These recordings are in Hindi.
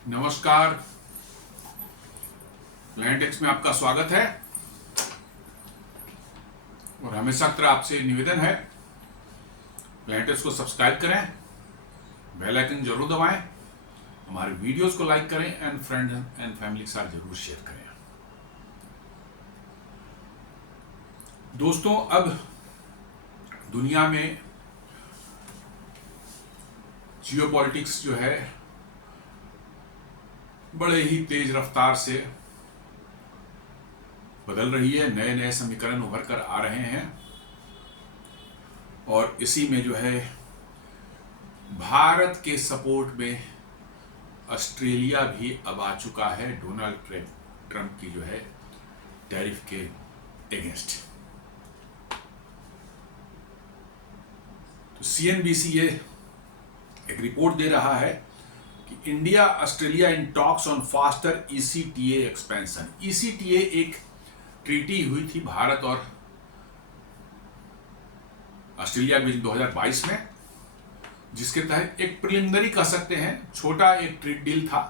नमस्कार। प्लैनेटेक्स में आपका स्वागत है और हमेशा की तरह आपसे निवेदन है, प्लैनेटेक्स को सब्सक्राइब करें, बेल आइकन जरूर दबाएं, हमारे वीडियोस को लाइक करें एंड फ्रेंड एंड फैमिली के साथ जरूर शेयर करें। दोस्तों, अब दुनिया में जियोपॉलिटिक्स जो है बड़े ही तेज रफ्तार से बदल रही है। नए नए समीकरण उभर कर आ रहे हैं और इसी में जो है भारत के सपोर्ट में ऑस्ट्रेलिया भी अब आ चुका है डोनाल्ड ट्रंप की जो है टैरिफ के अगेंस्ट। तो सीएनबीसी ये एक रिपोर्ट दे रहा है कि India Australia in talks on faster ECTA expansion. ECTA एक ट्रीटी हुई थी भारत और ऑस्ट्रेलिया के बीच 2022 में, जिसके तहत एक प्रिलिमिनरी कह सकते हैं, छोटा एक ट्रेड डील था।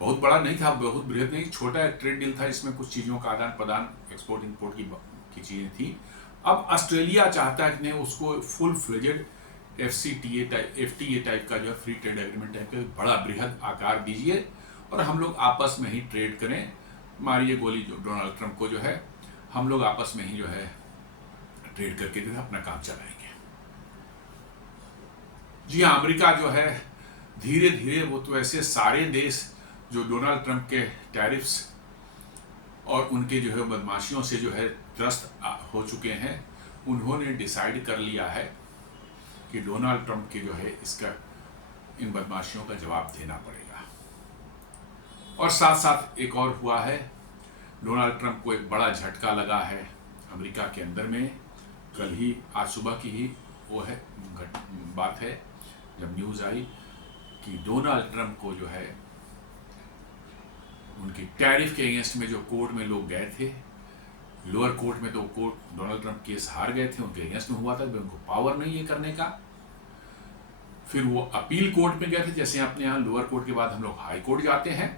बहुत बड़ा नहीं था, बहुत बृहद नहीं, छोटा एक ट्रेड डील था। इसमें कुछ चीजों का आदान प्रदान, एक्सपोर्ट इंपोर्ट की चीजें थी। अब ऑस्ट्रेलिया चाहता है कि उसको फुल फ्लेजेड एफटीए टाइप का जो है फ्री ट्रेड एग्रीमेंट टाइप का बड़ा बृहद आकार दीजिए और हम लोग आपस में ही ट्रेड करें, मारिए गोली जो डोनाल्ड ट्रंप को जो है, हम लोग आपस में ही जो है ट्रेड करके जो है अपना काम चलाएंगे। जी हाँ, अमेरिका जो है धीरे धीरे, वो तो ऐसे सारे देश जो डोनाल्ड ट्रंप के टैरिफ्स और उनके जो है बदमाशियों से जो है त्रस्त हो चुके हैं, उन्होंने डिसाइड कर लिया है कि डोनाल्ड ट्रंप के जो है इसका, इन बदमाशियों का जवाब देना पड़ेगा। और साथ साथ एक और हुआ है, डोनाल्ड ट्रंप को एक बड़ा झटका लगा है अमेरिका के अंदर में। कल ही, आज सुबह की ही वो है बात है जब न्यूज़ आई कि डोनाल्ड ट्रंप को जो है उनकी टैरिफ के अगेंस्ट में जो कोर्ट में लोग गए थे, लोअर कोर्ट में तो कोर्ट डोनाल्ड ट्रंप केस हार गए थे, उनके अगेंस्ट में हुआ था, उनको पावर नहीं है करने का। फिर वो अपील कोर्ट में गए थे, जैसे अपने यहाँ लोअर कोर्ट के बाद हम लोग हाई कोर्ट जाते हैं।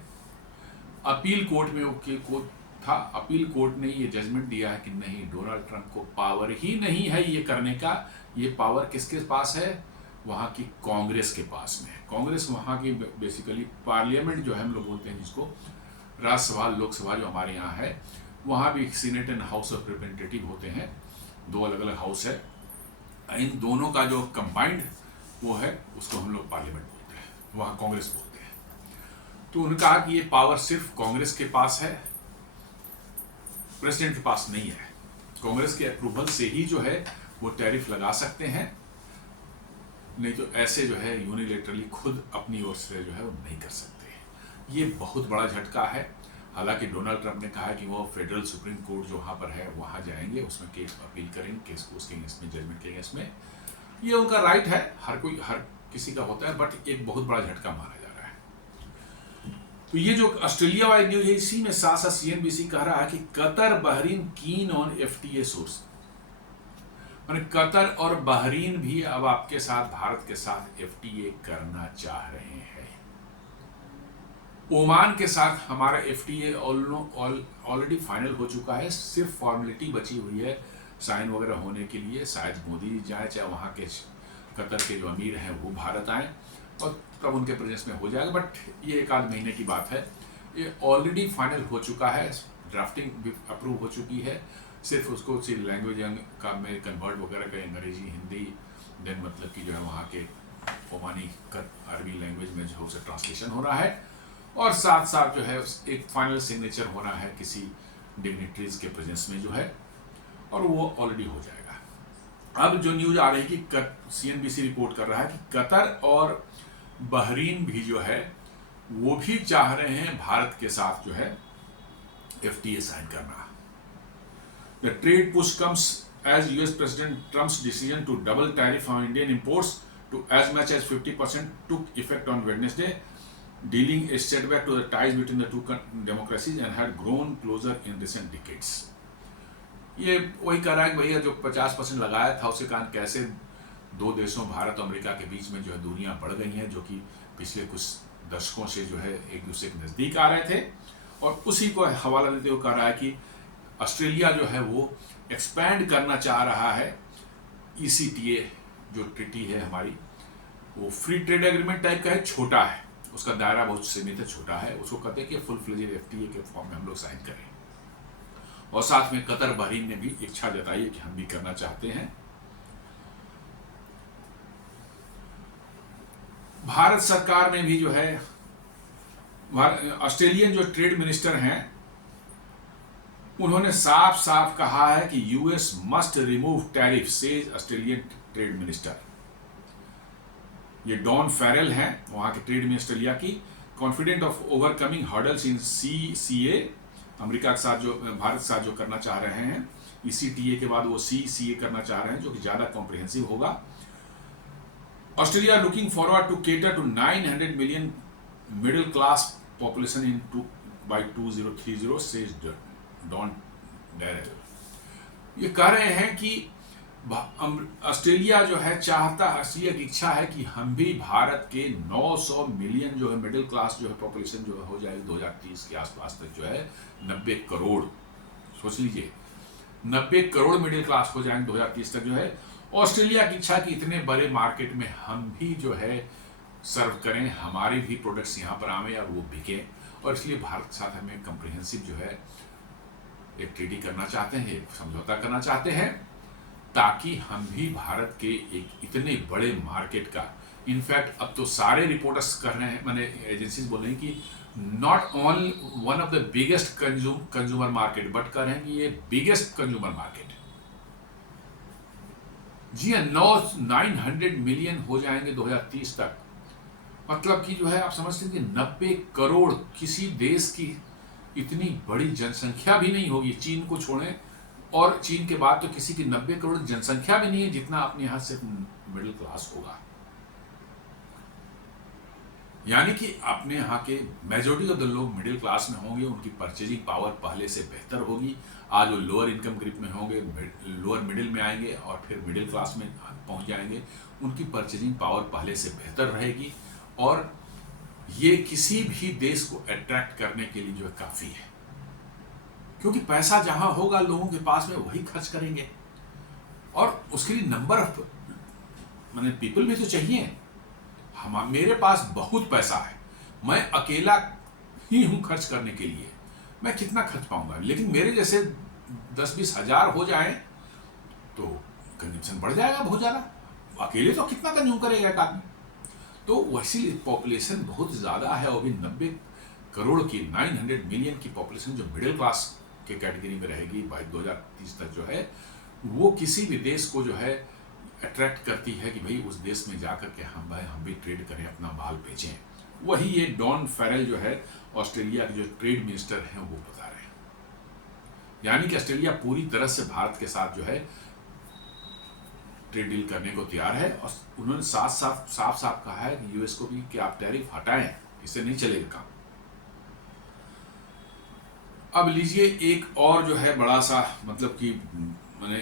अपील कोर्ट में वो था, अपील कोर्ट ने ये जजमेंट दिया है कि नहीं, डोनाल्ड ट्रंप को पावर ही नहीं है ये करने का। ये पावर किसके पास है? वहाँ की कांग्रेस के पास में है। कांग्रेस वहाँ की बेसिकली पार्लियामेंट जो है, हम लोग बोलते हैं जिसको, राज्यसभा लोकसभा जो हमारे यहाँ है, वहाँ भी senate and house of representative होते हैं, दो अलग अलग हाउस है। इन दोनों का जो कंबाइंड वो है, उसको हम लोग पार्लियामेंट बोलते हैं, वहाँ कांग्रेस बोलते हैं। तो उन्होंने कहा कि ये पावर सिर्फ कांग्रेस के पास है, प्रेसिडेंट के पास नहीं है। कांग्रेस के अप्रूवल से ही जो है वो टैरिफ लगा सकते हैं, नहीं तो ऐसे जो है यूनिलेटरली खुद अपनी ओर से जो है वो नहीं कर सकते। ये बहुत बड़ा झटका है। हालांकि डोनाल्ड ट्रंप ने कहा है कि वो फेडरल सुप्रीम कोर्ट जो वहाँ पर है वहाँ जाएंगे, उसमें केस अपील करेंगे, केस को उसके अगेंस्ट में, जजमेंट के अगेंस्ट में। ये उनका राइट है, हर किसी का होता है, बट एक बहुत बड़ा झटका माना जा रहा है। तो ये जो ऑस्ट्रेलिया वाली न्यूज है, इसी में साथ साथ सीएनबीसी कह रहा है कि Qatar Bahrain keen on FTA source, माने कतर और बहरीन भी अब आपके साथ, भारत के साथ एफटीए करना चाह रहे हैं। ओमान के साथ हमारा एफटीए ऑलरेडी फाइनल हो चुका है, सिर्फ फॉर्मेलिटी बची हुई है साइन वगैरह होने के लिए। शायद मोदी जाए, चाहे वहाँ के कतर के जो अमीर हैं वो भारत आए, और तब उनके प्रेजेंस में हो जाएगा। बट ये एक आध महीने की बात है। ये ऑलरेडी फाइनल हो चुका है, ड्राफ्टिंग भी अप्रूव हो चुकी है, सिर्फ उसको सिर्फ लैंग्वेज का में कन्वर्ट वगैरह का, अंग्रेजी हिंदी, देन मतलब कि जो है वहाँ के ओमानी अरबी लैंग्वेज में जो है ट्रांसलेशन हो रहा है, और साथ साथ जो है एक फाइनल सिग्नेचर होना है किसी डिग्निटरीज के प्रेजेंस में जो है, और वो ऑलरेडी हो जाएगा। अब जो न्यूज आ रही है कि सीएनबीसी रिपोर्ट कर रहा है कि कतर और बहरीन भी जो है वो भी चाह रहे हैं भारत के साथ जो है एफटीए साइन करना। The trade push comes as US president Trump's decision to double tariff on Indian imports to as much as 50% took effect on Wednesday, dealing a setback to the ties between the two democracies and had grown closer in recent decades. ये वही कह रहा है कि भैया जो 50% लगाया था उसके कारण कैसे दो देशों भारत और अमेरिका के बीच में जो है दूरियां बढ़ गई हैं, जो कि पिछले कुछ दशकों से जो है एक दूसरे के नज़दीक आ रहे थे। और उसी को हवाला देते हुए कह रहा है कि ऑस्ट्रेलिया जो है वो एक्सपैंड करना चाह रहा है। ECTA जो ट्रीटी है हमारी, वो फ्री ट्रेड एग्रीमेंट टाइप का है, छोटा है, उसका दायरा बहुत सीमित है, छोटा है। उसको कहते हैं कि फुल फ्लेजेड FTA के फॉर्म में हम लोग साइन करें। और साथ में कतर बहरीन ने भी इच्छा जताई है कि हम भी करना चाहते हैं। भारत सरकार ने भी जो है, ऑस्ट्रेलियन जो ट्रेड मिनिस्टर हैं उन्होंने साफ साफ कहा है कि US must remove tariff, says Australian trade minister. ये डॉन फेरेल हैं वहां के ट्रेड मिनिस्टर ऑस्ट्रेलिया की। Confident of overcoming hurdles in CCA, America के साथ जो, भारत के साथ जो करना चाह रहे हैं ECTA के बाद वो CCA करना चाह रहे हैं, जो कि ज्यादा कॉम्प्रिहेंसिव होगा। Australia looking forward to cater to 900 million middle class population in by 2030, says Don Farrell. ये कह रहे हैं कि ऑस्ट्रेलिया जो है चाहता, ऑस्ट्रेलिया की इच्छा है कि हम भी भारत के 900 मिलियन जो है मिडिल क्लास जो है पॉपुलेशन जो हो जाएगी 2030 के आसपास तक, जो है 90 करोड़, सोच लीजिए 90 करोड़ मिडिल क्लास हो जाएंगे 2030 तक। जो है ऑस्ट्रेलिया की इच्छा कि इतने बड़े मार्केट में हम भी जो है सर्व करें, हमारे भी प्रोडक्ट्स यहाँ पर आवे और वो बिके। और इसलिए भारत के साथ हमें कंप्रिहेंसिव जो है एक ट्रीटी करना चाहते हैं, एक समझौता करना चाहते हैं, ताकि हम भी भारत के एक इतने बड़े मार्केट का, इनफैक्ट अब तो सारे रिपोर्टर्स कर रहे हैं, मैंने एजेंसीज बोल रही हैं कि not only one of the biggest consumer market, but कर रहे हैं कि ये बिगेस्ट कंज्यूमर मार्केट। जी हाँ, 900 मिलियन हो जाएंगे 2030 तक। मतलब कि जो है आप समझते हैं कि 90 करोड़, किसी देश की इतनी बड़ी जनसंख्या भी नहीं होगी, चीन को छोड़ें, और चीन के बाद तो किसी की 90 करोड़ जनसंख्या भी नहीं है जितना अपने यहां से मिडिल क्लास होगा। यानी कि अपने यहाँ के मेजॉरिटी ऑफ द लोग मिडिल क्लास में होंगे, उनकी परचेजिंग पावर पहले से बेहतर होगी। आज वो लोअर इनकम ग्रुप में होंगे, लोअर मिडिल में आएंगे और फिर मिडिल क्लास में पहुंच जाएंगे, उनकी परचेजिंग पावर पहले से बेहतर रहेगी। और ये किसी भी देश को अट्रैक्ट करने के लिए जो है काफ़ी है, क्योंकि पैसा जहां होगा लोगों के पास में वही खर्च करेंगे, और उसके लिए नंबर ऑफ माने पीपल भी तो चाहिए। मेरे पास बहुत पैसा है, मैं अकेला ही हूं खर्च करने के लिए, मैं कितना खर्च पाऊंगा। लेकिन मेरे जैसे 10-20 हजार हो जाए तो कंजम्पशन बढ़ जाएगा बहुत ज़्यादा, अकेले तो कितना कंज्यूम करेगा एक आदमी। तो वैसी पॉपुलेशन बहुत ज़्यादा है, और भी 90 करोड़ की 900 मिलियन की पॉपुलेशन जो मिडिल क्लास के कैटेगरी में रहेगी बाई 2030 तक, जो है वो किसी भी देश को जो है अट्रैक्ट करती है कि भाई उस देश में जाकर के हम भी ट्रेड करें, अपना माल बेचें। वही ये डॉन फेरेल जो है ऑस्ट्रेलिया के जो ट्रेड मिनिस्टर हैं वो बता रहे हैं। यानी कि ऑस्ट्रेलिया पूरी तरह से भारत के साथ जो है ट्रेड डील करने को तैयार है, और उन्होंने साफ साफ कहा है कि US को भी कि आप टैरिफ हटाएं, इससे नहीं चलेगा काम। अब लीजिए एक और जो है बड़ा सा, मतलब कि मैंने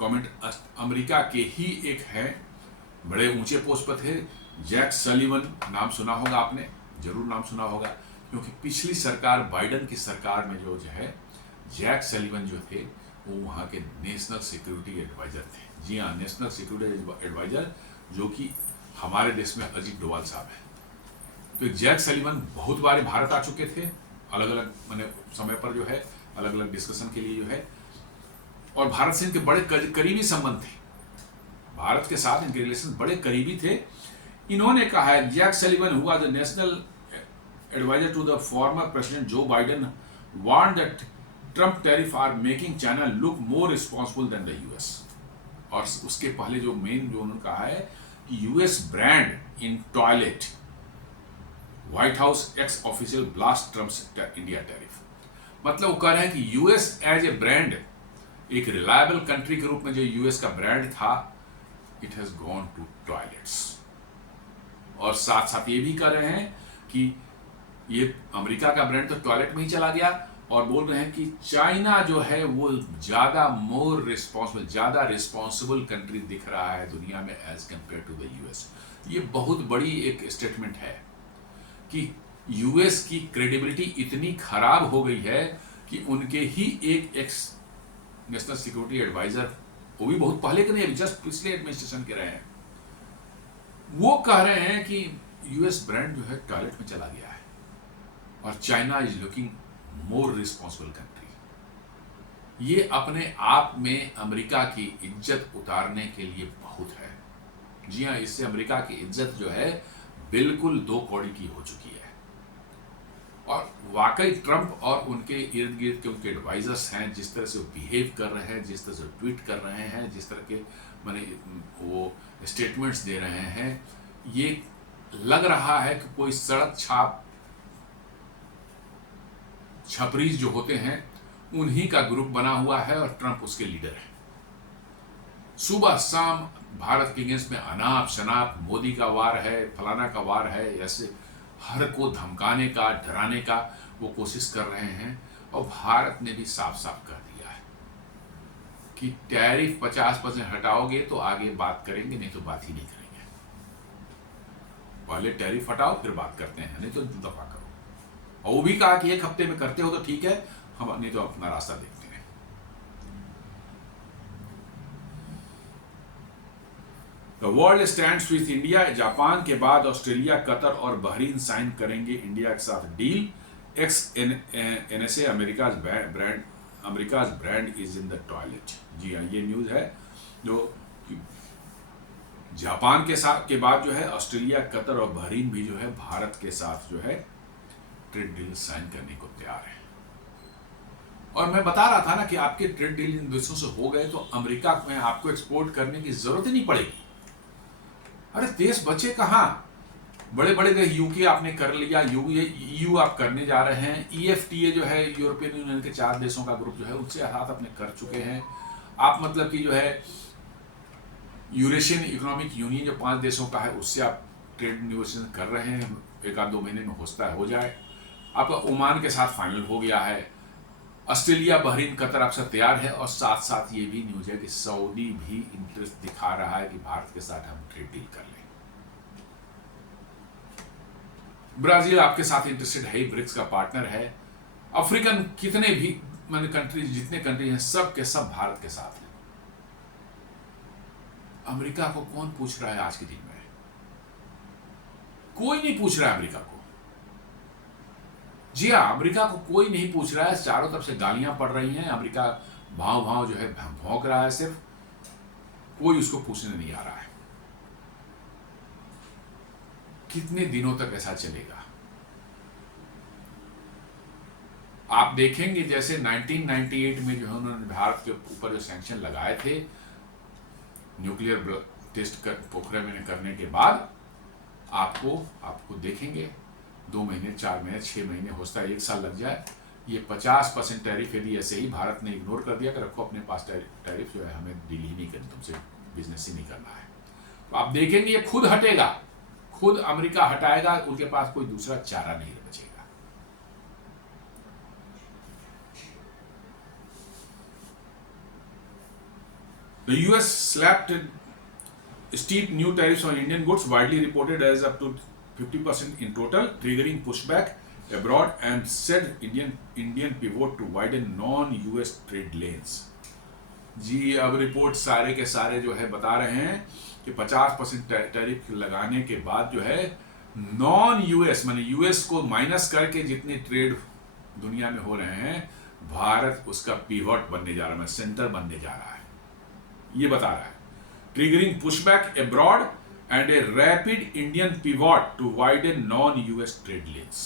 कमेंट, अमेरिका के ही एक है, बड़े ऊंचे पोस्ट पर थे, जैक सलीवन, नाम सुना होगा आपने, जरूर नाम सुना होगा, क्योंकि पिछली सरकार बाइडन की सरकार में जो है जैक सलीवन जो थे वो वहाँ के नेशनल सिक्योरिटी एडवाइजर थे। जी हाँ, नेशनल सिक्योरिटी एडवाइजर, जो कि हमारे देश में अजीत डोवाल साहब हैं। तो जैक सलीवन बहुत बार भारत आ चुके थे, अलग अलग मैंने समय पर जो है अलग अलग डिस्कशन के लिए जो है, और भारत से इनके बड़े करीबी संबंध थे, भारत के साथ इनके रिलेशन बड़े करीबी थे। इन्होंने कहा है, जैक सलीवन हुआ the national adviser to the former president Joe Biden warn that Trump tariff are making China look more responsible than the US। और उसके पहले जो मेन जो उन्होंने कहा है कि US brand in toilet, White House ex official blast Trump's India tariff. मतलब वो कह रहे हैं कि US एज ए ब्रांड, एक रिलायबल कंट्री के रूप में जो US का ब्रांड था, it has gone to toilets. और साथ साथ ये भी कह रहे हैं कि ये अमेरिका का ब्रांड तो टॉयलेट में ही चला गया, और बोल रहे हैं कि चाइना जो है वो ज्यादा मोर रिस्पॉन्सिबल, ज्यादा रिस्पॉन्सिबल कंट्री दिख रहा है दुनिया में as compare to the US। ये बहुत बड़ी एक स्टेटमेंट है, कि यूएस की क्रेडिबिलिटी इतनी खराब हो गई है कि उनके ही एक एक्स नेशनल सिक्योरिटी एडवाइजर, वो भी बहुत पहले के नहीं, अभी जस्ट पिछले एडमिनिस्ट्रेशन के रहे हैं, वो कह रहे हैं कि यूएस ब्रांड जो है टॉयलेट में चला गया है और China is looking more responsible country. ये अपने आप में अमेरिका की इज्जत उतारने के लिए बहुत है। जी हाँ, इससे अमेरिका की इज्जत जो है बिल्कुल दो कौड़ी की हो चुकी है। और वाकई ट्रंप और उनके इर्द गिर्द के उनके एडवाइजर्स हैं, जिस तरह से वो बिहेव कर रहे हैं, जिस तरह से ट्वीट कर रहे हैं, जिस तरह के माने वो स्टेटमेंट्स दे रहे हैं, ये लग रहा है कि कोई सड़क छपरीज जो होते हैं उन्हीं का ग्रुप बना हुआ है और ट्रंप उसके लीडर है। सुबह शाम भारत के अगेंस्ट में अनाप शनाप मोदी का वार है, फलाना का वार है, ऐसे हर को धमकाने का, डराने का वो कोशिश कर रहे हैं। और भारत ने भी साफ साफ कह दिया है कि टैरिफ 50% हटाओगे तो आगे बात करेंगे, नहीं तो बात ही नहीं करेंगे। पहले टैरिफ हटाओ फिर बात करते हैं, नहीं तो दफा करो। और वो भी कहा कि 1 हफ्ते में करते हो तो ठीक है, हम नहीं तो अपना रास्ता देखते हैं। The world stands with India. Japan के बाद ऑस्ट्रेलिया, कतर और बहरीन साइन करेंगे इंडिया के साथ deal. NSA America's brand is in the toilet. जी हाँ, ये न्यूज है जो जापान के बाद जो है ऑस्ट्रेलिया, कतर और बहरीन भी जो है भारत के साथ जो है ट्रेड डील साइन करने को तैयार है। और मैं बता रहा था ना कि आपके ट्रेड डील इन देशों से हो गए तो अमेरिका में आपको एक्सपोर्ट करने की जरूरत ही नहीं पड़ेगी। अरे देश बचे कहाँ, बड़े बड़े यूके आपने कर लिया, EU आप करने जा रहे हैं, EFTA जो है यूरोपियन यूनियन के 4 देशों का ग्रुप जो है उससे हाथ अपने कर चुके हैं आप। मतलब कि जो है यूरेशियन इकोनॉमिक यूनियन जो 5 देशों का है उससे आप ट्रेड निगोशिएशन कर रहे हैं, 1-2 महीने में हो जाए। आपका ओमान के साथ फाइनल हो गया है। ऑस्ट्रेलिया, बहरीन, कतर आपसे तैयार है। और साथ साथ ये भी न्यूज है कि सऊदी भी इंटरेस्ट दिखा रहा है कि भारत के साथ हम ट्रेड डील कर लें। ब्राजील आपके साथ इंटरेस्टेड है, ब्रिक्स का पार्टनर है। अफ्रीकन कितने भी कंट्रीज, जितने कंट्री हैं सब के सब भारत के साथ हैं। अमेरिका को कौन पूछ रहा है आज के दिन में? कोई नहीं पूछ रहा है अमेरिका को। जी हाँ, अमेरिका को कोई नहीं पूछ रहा है। चारों तरफ से गालियां पड़ रही हैं, अमेरिका भाव जो है भौंक रहा है, सिर्फ कोई उसको पूछने नहीं आ रहा है। कितने दिनों तक ऐसा चलेगा? आप देखेंगे जैसे 1998 में जो है उन्होंने भारत के ऊपर जो सैंक्शन लगाए थे न्यूक्लियर टेस्ट पोखरण में करने के बाद, आपको देखेंगे 2 महीने, 4 महीने, 6 महीने, हो सकता है 1 साल लग जाए। ये 50% टैरिफ यदि ऐसे ही भारत ने इग्नोर कर दिया कि रखो अपने पास टैरिफ जो है, हमें डील ही नहीं करनी, तुमसे बिजनेस ही नहीं करना है, तो आप देखेंगे ये खुद हटेगा, खुद अमेरिका हटाएगा, उनके पास कोई दूसरा चारा नहीं बचेगा। The US slapped steep new tariffs on Indian goods, widely reported as up to 50% in total, triggering pushback abroad, and said Indian pivot to widen non-US trade lanes. जी, अब रिपोर्ट सारे के सारे जो है बता रहे हैं कि 50% टैरिफ लगाने के बाद जो है नॉन यूएस माने यूएस को माइनस करके जितने ट्रेड दुनिया में हो रहे हैं, भारत उसका पिवट बनने जा रहा है, सेंटर बनने जा रहा है, ये बता रहा है। Triggering pushback abroad and a rapid Indian pivot to widen non US trade lanes.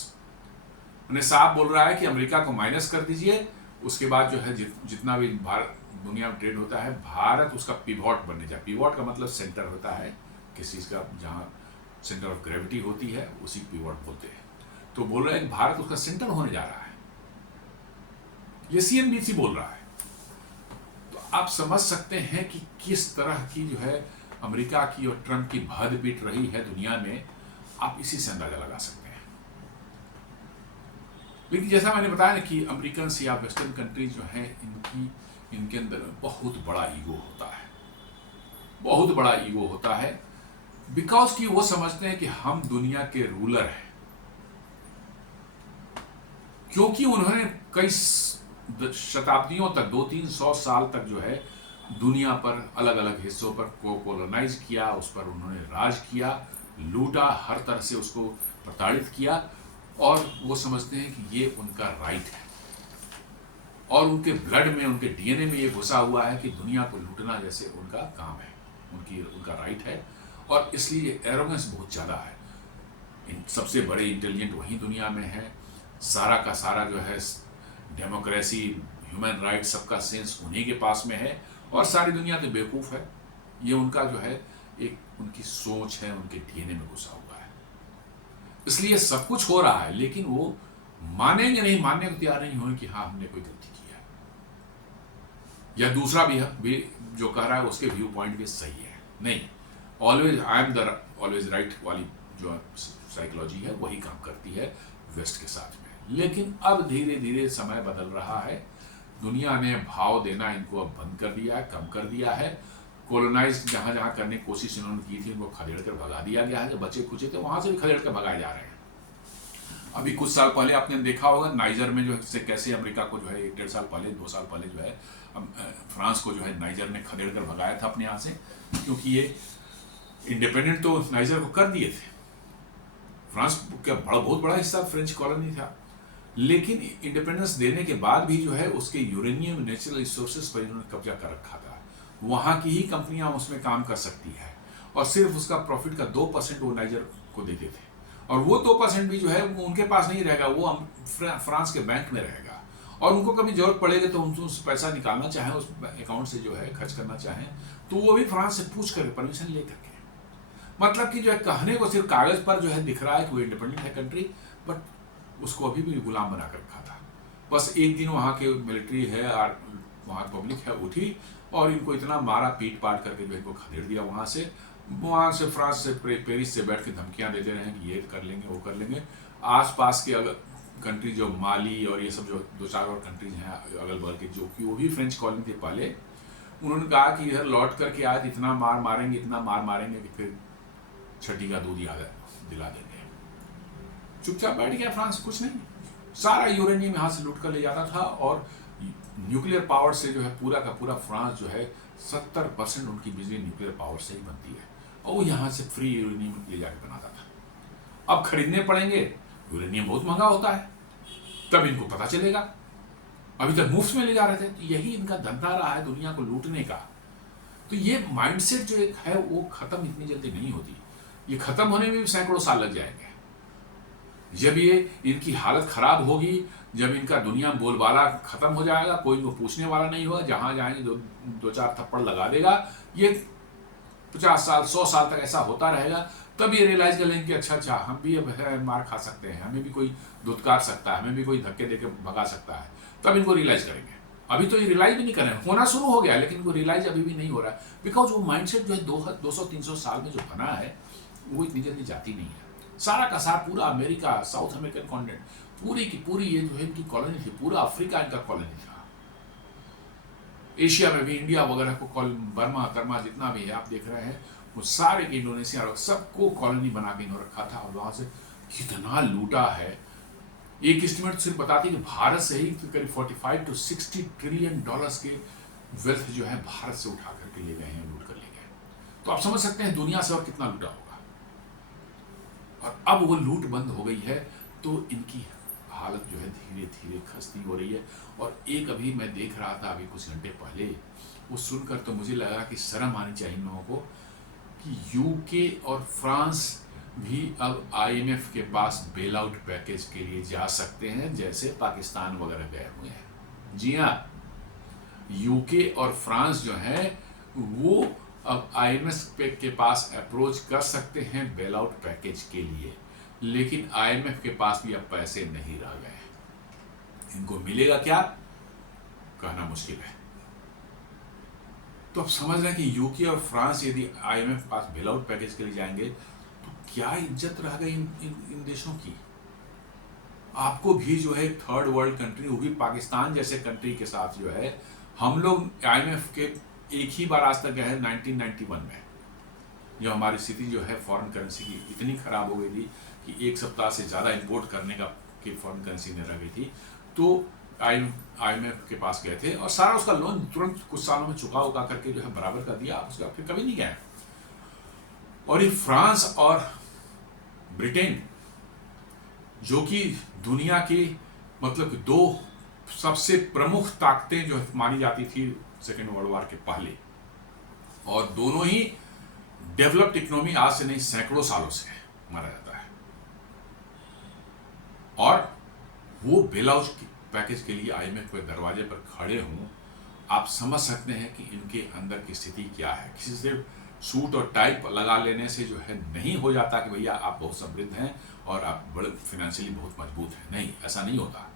उन्हें साफ बोल रहा है कि अमेरिका को माइनस कर दीजिए, उसके बाद जो है जितना भी भारत दुनिया में ट्रेड होता है, भारत उसका पिवट बनने जा। पिवट का मतलब सेंटर होता है किसी चीज का, जहां सेंटर ऑफ ग्रेविटी होती है उसी पिवट बोलते हैं। तो बोल रहे हैं कि भारत उसका सेंटर होने जा रहा है, ये CNBC बोल रहा है। तो आप समझ सकते हैं कि किस तरह की जो है अमेरिका की और ट्रंप की भद पीट रही है दुनिया में, आप इसी से अंदाजा लगा सकते हैं। लेकिन जैसा मैंने बताया ना कि अमेरिकन या वेस्टर्न कंट्रीज जो हैं, इनके अंदर बहुत बड़ा ईगो होता है, बहुत बड़ा ईगो होता है, बिकॉज कि वो समझते हैं कि हम दुनिया के रूलर हैं, क्योंकि उन्होंने कई शताब्दियों तक, 200-300 साल तक जो है दुनिया पर अलग अलग हिस्सों पर को कोलोनाइज किया, उस पर उन्होंने राज किया, लूटा, हर तरह से उसको प्रताड़ित किया, और वो समझते हैं कि ये उनका राइट है, और उनके ब्लड में, उनके डीएनए में ये घुसा हुआ है कि दुनिया को लूटना जैसे उनका काम है, उनका राइट है, और इसलिए एरोगेंस बहुत ज़्यादा है। सबसे बड़े इंटेलिजेंट वही दुनिया में है, सारा का सारा जो है डेमोक्रेसी, ह्यूमन राइट, सबका सेंस उन्हीं के पास में है, और सारी दुनिया तो बेवकूफ़ है। ये उनका जो है एक उनकी सोच है, उनके डीएनए में घुसा हुआ है। इसलिए सब कुछ हो रहा है, लेकिन वो मानेंगे नहीं, मानने को तैयार नहीं होंगे कि हाँ हमने कोई गलती की है, या दूसरा भी जो कह रहा है उसके व्यू पॉइंट भी सही है। नहीं, always I am the always right वाली जो साइकोलॉजी है वही काम करती है वेस्ट के साथ में। लेकिन अब धीरे धीरे समय बदल रहा है, दुनिया ने भाव देना इनको अब बंद कर दिया है, कम कर दिया है। कोलोनाइज जहाँ जहाँ करने की कोशिश इन्होंने की थी, उनको खदेड़ कर भगा दिया गया है। जो बचे खुचे थे वहाँ से भी खदेड़ कर भगाए जा रहे हैं। अभी कुछ साल पहले आपने देखा होगा नाइजर में जो है कैसे अमेरिका को जो है 1-1.5 साल पहले, 2 साल पहले जो है फ्रांस को जो है नाइजर ने खदेड़ कर भगाया था अपने यहाँ से, क्योंकि ये इंडिपेंडेंट तो नाइजर को कर दिए थे। फ्रांस का बहुत बड़ा हिस्सा फ्रेंच कॉलोनी था, लेकिन इंडिपेंडेंस देने के बाद भी जो है उसके यूरेनियम, नेचुरल रिसोर्सेज पर इन्होंने कब्जा कर रखा था। वहाँ की ही कंपनियां उसमें काम कर सकती है, और सिर्फ उसका प्रॉफिट का 2% वो नाइजर को देते थे, और वो 2% भी जो है वो उनके पास नहीं रहेगा, वो फ्रांस के बैंक में रहेगा, और उनको कभी जरूरत पड़ेगी तो उनको पैसा निकालना चाहें उस अकाउंट से जो है खर्च करना चाहें तो वो भी फ्रांस से पूछ कर परमिशन लेकर के। मतलब कि जो है कहने को सिर्फ कागज पर जो है दिख रहा है कि वो इंडिपेंडेंट है कंट्री, बट उसको अभी भी गुलाम बना कर रखा था। बस एक दिन वहाँ के मिलिट्री है और वहाँ पब्लिक है उठी और इनको इतना मारा, पीट पाट करके जो इनको खदेड़ दिया वहाँ से फ्रांस से, पेरिस से बैठ के धमकियाँ देते रहे कि ये कर लेंगे, वो कर लेंगे। आसपास के अगर कंट्री जो माली और ये सब जो 2-4 और कंट्रीज हैं अगल बगल के, जो कि वो भी फ्रेंच कॉलोनी थे पहले, उन्होंने कहा कि इधर लौट करके आज इतना मार मारेंगे, इतना मार मारेंगे कि फिर छठी का दूध याद दिला देंगे। चुपचाप बैठ गया फ्रांस, कुछ नहीं, सारा यूरेनियम यहाँ से लूट कर ले जाता था, और न्यूक्लियर पावर से जो है पूरा का पूरा फ्रांस जो है 70% उनकी बिजली न्यूक्लियर पावर से ही बनती है, और वो यहाँ से फ्री यूरेनियम ले जाकर बनाता था। अब खरीदने पड़ेंगे, यूरेनियम बहुत महंगा होता है, तब इनको पता चलेगा। अभी तक मुफ्त में ले जा रहे थे, तो यही इनका धंधा रहा है दुनिया को लूटने का। तो ये माइंडसेट जो एक है वो खत्म इतनी जल्दी नहीं होती, ये खत्म होने में भी सैकड़ों साल लग जाएंगे। जब ये इनकी हालत खराब होगी, जब इनका दुनिया बोलबाला खत्म हो जाएगा, कोई इनको पूछने वाला नहीं होगा, जहां जाएंगे 2-4 थप्पड़ लगा देगा, ये 50 साल 100 साल तक ऐसा होता रहेगा, तब ये रियलाइज कर लेंगे कि अच्छा हम भी अब मार खा सकते हैं, हमें भी कोई धुतकार सकता है, हमें भी कोई धक्के देके भगा सकता है, तब इनको रियलाइज करेंगे। अभी तो ये रियलाइज भी नहीं कर रहे हैं, होना शुरू हो गया लेकिन इनको रियलाइज अभी भी नहीं हो रहा है, बिकॉज वो माइंडसेट जो है 200-300 साल में जो बना है वो इतनी जल्दी जाती नहीं है। सारा का सारा पूरा अमेरिका, साउथ अमेरिकन कॉन्टिनेंट, पूरी की पूरी ये जो है इनकी कॉलोनी थी, पूरा अफ्रीका इनका कॉलोनी था। एशिया में भी इंडिया वगैरह को बर्मा तर्मा जितना भी है आप देख रहे हैं, वो सारे इंडोनेशिया और सबको कॉलोनी बना के इन्होंने रखा था, और वहां से कितना लूटा है। एक एस्टिमेट सिर्फ बताती है कि भारत से ही करीब 45-60 ट्रिलियन डॉलर्स के वेल्थ जो है भारत से उठा करके ले गए हैं, लूट कर ले गए। तो आप समझ सकते हैं दुनिया से और कितना लूटा होगा। और अब वो लूट बंद हो गई है तो इनकी हालत जो है धीरे धीरे खस्ती हो रही है। और एक अभी मैं देख रहा था अभी कुछ घंटे पहले, वो सुनकर तो मुझे लगा कि शर्म आनी चाहिए इन लोगों को कि यूके और फ्रांस भी अब आईएमएफ के पास बेल आउट पैकेज के लिए जा सकते हैं, जैसे पाकिस्तान वगैरह गए हुए हैं। जी हाँ, यूके और फ्रांस जो है वो अब आईएमएफ के पास अप्रोच कर सकते हैं बेल आउट पैकेज के लिए, लेकिन आईएमएफ के पास भी अब पैसे नहीं रह गए। इनको मिलेगा क्या, कहना मुश्किल है। तो अब समझ रहे हैं कि यूके और फ्रांस यदि आईएमएफ के पास बेल आउट पैकेज के लिए जाएंगे तो क्या इज्जत रह गई इन देशों की। आपको भी जो है थर्ड वर्ल्ड कंट्री, वो भी पाकिस्तान जैसे कंट्री के साथ जो है, हम लोग आईएमएफ के एक ही बार आज तक गए हैं 1991 में, जब हमारी स्थिति जो है फॉरेन करेंसी की इतनी खराब हो गई थी कि एक सप्ताह से ज़्यादा इंपोर्ट करने का की फॉरेन करेंसी नहीं रह गई थी, तो IMF के पास गए थे और सारा उसका लोन तुरंत कुछ सालों में चुका उका करके जो है बराबर कर दिया, उसका फिर कभी नहीं गए। और ये फ्रांस और ब्रिटेन, जो कि दुनिया की मतलब दो सबसे प्रमुख ताकतें जो मानी जाती थी सेकेंड वर्ल्ड वॉर के पहले, और दोनों ही डेवलप्ड इकोनॉमी आज से नहीं सैकड़ों सालों से माना जाता है, और वो बेल आउट पैकेज के लिए IMF के दरवाजे पर खड़े हों, आप समझ सकते हैं कि इनके अंदर की स्थिति क्या है। किसी से सूट और टाई लगा लेने से जो है नहीं हो जाता कि भैया आप बहुत समृद्ध हैं और आप बड़े फाइनेंशियली बहुत मजबूत हैं, नहीं, ऐसा नहीं होता।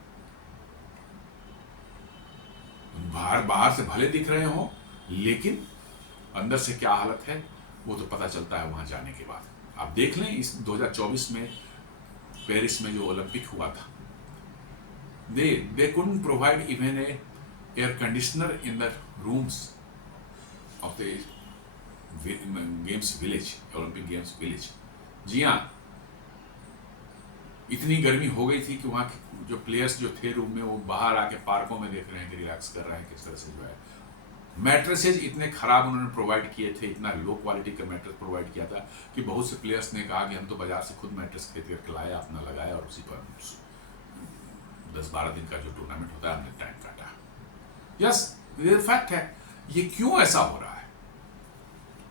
बाहर से भले दिख रहे हो, लेकिन अंदर से क्या हालत है वो तो पता चलता है वहां जाने के बाद। आप देख लें इस 2024 में पेरिस में जो ओलंपिक हुआ था, they couldn't provide even a air conditioner in the rooms of the games village, Olympic Games village। जी हाँ, इतनी गर्मी हो गई थी कि वहाँ जो प्लेयर्स जो थे रूम में, वो बाहर आके पार्कों में देख रहे हैं कि रिलैक्स कर रहे हैं किस तरह से जो है। मैट्रेसेज इतने खराब उन्होंने प्रोवाइड किए थे, इतना लो क्वालिटी का मैट्रेस प्रोवाइड किया था कि बहुत से प्लेयर्स ने कहा कि हम तो बाजार से खुद मैट्रेस खरीद करके लाया, अपना लगाया और उसी पर 10-12 दिन का जो टूर्नामेंट होता है हमने टाइम काटा। यस, ये फैक्ट है। ये क्यों ऐसा हो रहा है?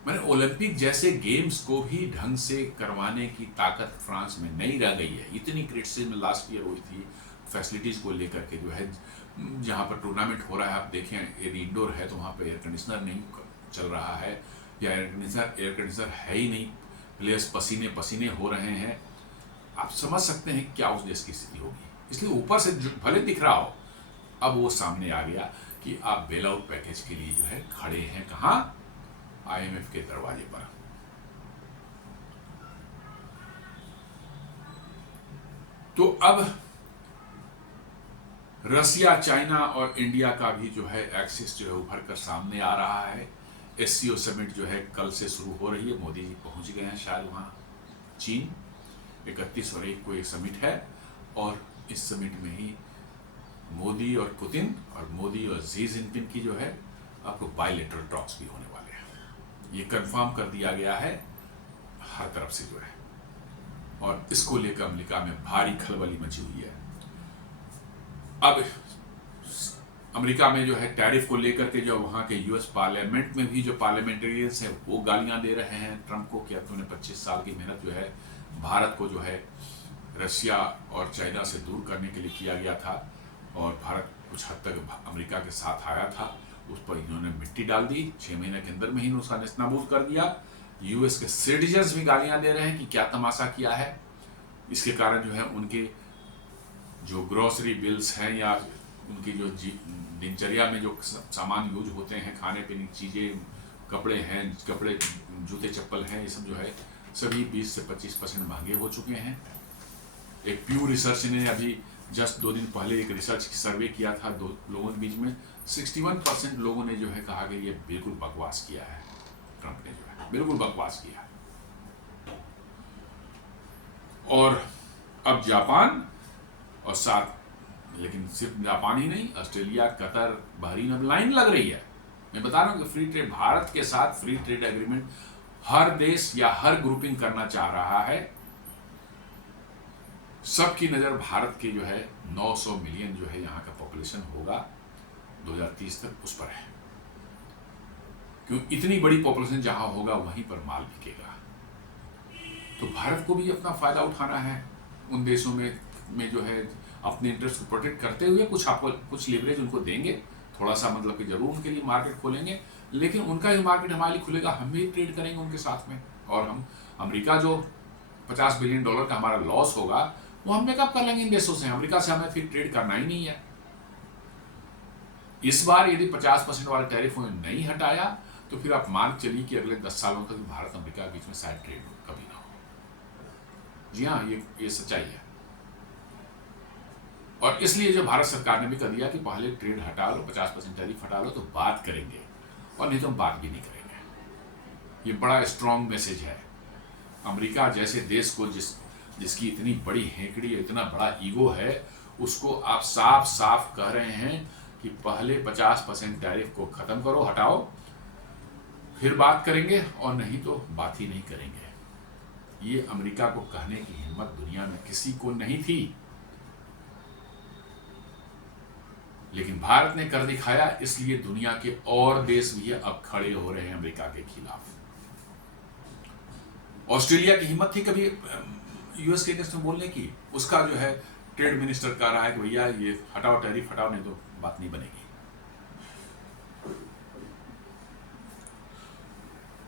मैंने ओलंपिक जैसे गेम्स को भी ढंग से करवाने की ताकत फ्रांस में नहीं रह गई है। इतनी क्रिटिसिज्म लास्ट ईयर हुई थी फैसिलिटीज को लेकर के, जो है जहाँ पर टूर्नामेंट हो रहा है, आप देखें यदि इंडोर है तो वहाँ पर एयर कंडीशनर नहीं चल रहा है, या एयर कंडीशनर है ही नहीं, प्लेयर्स पसीने पसीने हो रहे हैं। आप समझ सकते हैं क्या उस देश की स्थिति होगी। इसलिए ऊपर से भले दिख रहा हो, अब वो सामने आ गया कि आप बेल आउट पैकेज के लिए जो है खड़े हैं कहाँ? IMF के दरवाजे पर। तो अब रसिया, चाइना और इंडिया का भी जो है एक्सिस जो है उभर कर सामने आ रहा है। SCO समिट जो है कल से शुरू हो रही है, मोदी जी पहुंच गए हैं शायद वहां चीन। 31 और 1 को एक समिट है, और इस समिट में ही मोदी और पुतिन और मोदी और शी जिनपिंग की जो है आपको बायलैटरल टॉक्स भी होने वाले हैं। ये कंफर्म कर दिया गया है हर तरफ से जो है, और इसको लेकर अमेरिका में भारी खलबली मची हुई है। अब अमेरिका में जो है टैरिफ को लेकर के जो वहाँ के US पार्लियामेंट में भी जो पार्लियामेंटेरियंस हैं वो गालियां दे रहे हैं ट्रंप को कि अब तुमने 25 साल की मेहनत जो है भारत को जो है रशिया और चाइना से दूर करने के लिए किया गया था, और भारत कुछ हद तक अमेरिका के साथ आया था, उस पर इन्होंने मिट्टी डाल दी। 6 महीने के अंदर में ही उसका नेस्तनाबूद कर दिया। US के सिटीजन्स भी गालियां दे रहे हैं कि क्या तमाशा किया है। इसके कारण जो है उनके जो ग्रोसरी बिल्स हैं या उनकी जो दिनचर्या में जो सामान यूज होते हैं, खाने पीने की चीज़ें, कपड़े हैं, कपड़े जूते चप्पल हैं, ये सब जो है सभी 20 से 25% महंगे हो चुके हैं। एक प्यू रिसर्च ने अभी जस्ट 2 दिन पहले एक रिसर्च सर्वे किया था 2 लोगों के बीच में, 61% लोगों ने जो है कहा कि ये बिल्कुल बकवास किया है, ट्रंप ने जो है बिल्कुल बकवास किया। और अब जापान और साथ, लेकिन सिर्फ जापान ही नहीं, ऑस्ट्रेलिया, कतर, बहरीन, अब लाइन लग रही है। मैं बता रहा हूं कि फ्री ट्रेड, भारत के साथ फ्री ट्रेड एग्रीमेंट हर देश या हर ग्रुपिंग करना चाह रहा है। सबकी नजर भारत के जो है 900 मिलियन जो है यहाँ का पॉपुलेशन होगा 2030 तक, उस पर है। क्यों? इतनी बड़ी पॉपुलेशन जहां होगा वहीं पर माल बिकेगा। तो भारत को भी अपना फायदा उठाना है उन देशों में जो है अपने इंटरेस्ट को प्रोटेक्ट करते हुए कुछ लीवरेज उनको देंगे, थोड़ा सा मतलब कि जरूर उनके लिए मार्केट खोलेंगे, लेकिन उनका ही मार्केट हमारे लिए खुलेगा, हम भी ट्रेड करेंगे उनके साथ में। और हम अमेरिका जो $50 बिलियन का हमारा लॉस होगा वो हम मेकअप कर लेंगे इन देशों से। अमेरिका से हमें फिर ट्रेड करना ही नहीं है। इस बार यदि 50% वाला टैरिफ नहीं हटाया तो फिर आप मान चलिए कि अगले 10 सालों तक भारत अमेरिका के बीच में शायद ट्रेड कभी ना हो। जी हाँ, ये सच्चाई है। और इसलिए जो भारत सरकार ने भी कर दिया कि पहले ट्रेड हटा लो, 50% टैरिफ हटा लो तो बात करेंगे, और नहीं तो हम बात भी नहीं करेंगे। ये बड़ा स्ट्रॉन्ग मैसेज है। अमेरिका जैसे देश को जिसकी इतनी बड़ी हेकड़ी, इतना बड़ा ईगो है, उसको आप साफ साफ कह रहे हैं कि पहले 50% टैरिफ को ख़त्म करो, हटाओ, फिर बात करेंगे, और नहीं तो बात ही नहीं करेंगे। ये अमेरिका को कहने की हिम्मत दुनिया में किसी को नहीं थी, लेकिन भारत ने कर दिखाया, इसलिए दुनिया के और देश भी अब खड़े हो रहे हैं अमेरिका के खिलाफ। ऑस्ट्रेलिया की हिम्मत थी कभी यूएस के अगेंस्ट में बोलने की? उसका जो है ट्रेड मिनिस्टर कह रहा है कि भैया ये हटाओ, टैरिफ हटाओ, नहीं तो बात नहीं बनेगी।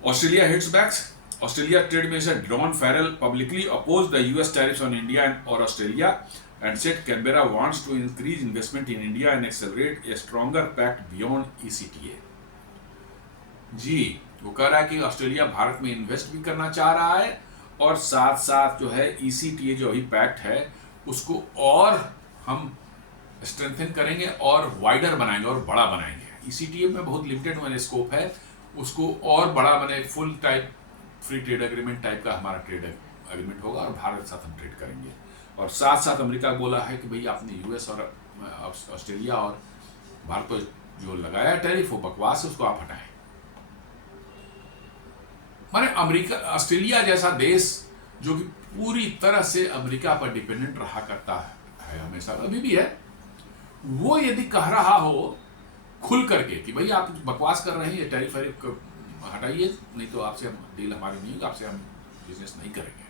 Australia hits back. Australia trade minister Don Farrell publicly oppose the US tariffs on India और Australia and said Canberra wants to increase investment in India and accelerate a stronger pact beyond ECTA। जी, वो कह रहा है कि ऑस्ट्रेलिया भारत में इन्वेस्ट भी करना चाह रहा है, और साथ साथ जो है ECTA जो अभी पैक्ट है उसको और हम स्ट्रेंथन करेंगे और वाइडर बनाएंगे और बड़ा बनाएंगे। ECTA में बहुत लिमिटेड मैंने स्कोप है, उसको और बड़ा बने, full type free trade agreement type का हमारा ट्रेड एग्रीमेंट होगा और भारत के साथ हम ट्रेड करेंगे। और साथ साथ अमेरिका बोला है कि भाई आपने यूएस और ऑस्ट्रेलिया और भारत पर जो लगाया टैरिफ वो बकवास है, उसको आप हटाएं। माने अमेरिका, ऑस्ट्रेलिया जैसा देश जो कि पूरी तरह से अमेरिका पर डिपेंडेंट रहा करता है हमेशा, अभी भी है, वो यदि कह रहा हो खुल करके कि भाई आप बकवास कर रहे हैं, ये टैरिफ हटाइए, नहीं तो आपसे हम डील हमारी नहीं होगी, आपसे हम बिजनेस नहीं करेंगे,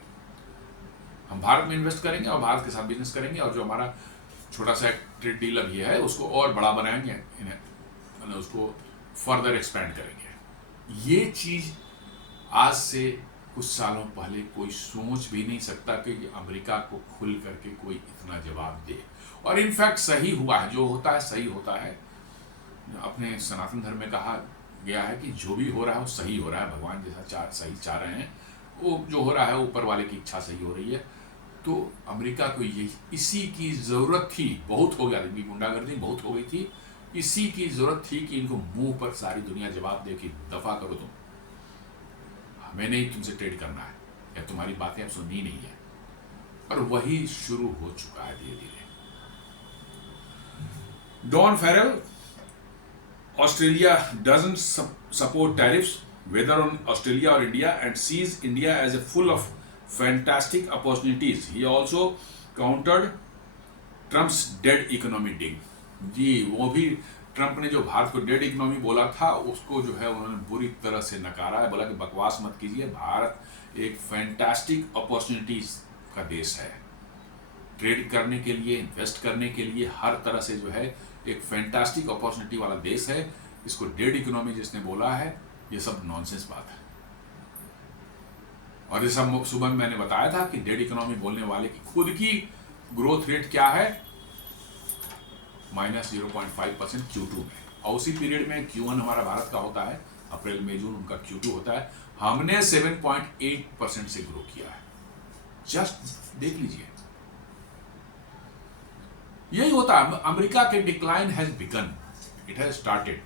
हम भारत में इन्वेस्ट करेंगे और भारत के साथ बिजनेस करेंगे, और जो हमारा छोटा सा ट्रेड डील अभी है उसको और बड़ा बनाएंगे, इन्हें मतलब उसको फर्दर एक्सपेंड करेंगे। ये चीज़ आज से कुछ सालों पहले कोई सोच भी नहीं सकता कि अमेरिका को खुल करके कोई इतना जवाब दे, और इनफैक्ट सही हुआ है, जो होता है सही होता है। अपने सनातन धर्म में कहा गया है कि जो भी हो रहा है वो सही हो रहा है, भगवान जैसा सही चाह रहे हैं, वो जो हो रहा है ऊपर वाले की इच्छा सही हो रही है। तो अमेरिका को ये इसी की ज़रूरत थी, बहुत हो गया, इनकी गुंडागर्दी बहुत हो गई थी, इसी की ज़रूरत थी कि इनको मुंह पर सारी दुनिया जवाब दे कि दफ़ा करो तुम, हमें नहीं तुमसे ट्रेड करना है, या तुम्हारी बातें अब सुननी नहीं है। और वही शुरू हो चुका है धीरे धीरे। Don Farrell, Australia doesn't support tariffs whether on Australia or India, and sees India as a full of fantastic opportunities. He also countered Trump's dead economy ding। जी, वो भी ट्रंप ने जो भारत को डेड इकोनॉमी बोला था उसको जो है उन्होंने बुरी तरह से नकारा है, बोला कि बकवास मत कीजिए, भारत एक फैंटास्टिक अपॉर्चुनिटीज का देश है, ट्रेड करने के लिए, इन्वेस्ट करने के लिए, हर तरह से जो है एक फैंटास्टिक अपॉर्चुनिटी वाला देश है। इसको डेड इकोनॉमी जिसने बोला है, ये सब नॉनसेंस बात है। और ये सब सुबह मैंने बताया था कि डेड इकोनॉमी बोलने वाले की खुद की ग्रोथ रेट क्या है, -0.5% Q2 में, और उसी पीरियड में Q1 हमारा भारत का होता है, अप्रैल मई जून, उनका Q2 होता है, हमने 7.8% से ग्रो किया है। जस्ट देख लीजिए, यही होता है। अमेरिका के decline has begin, it has started.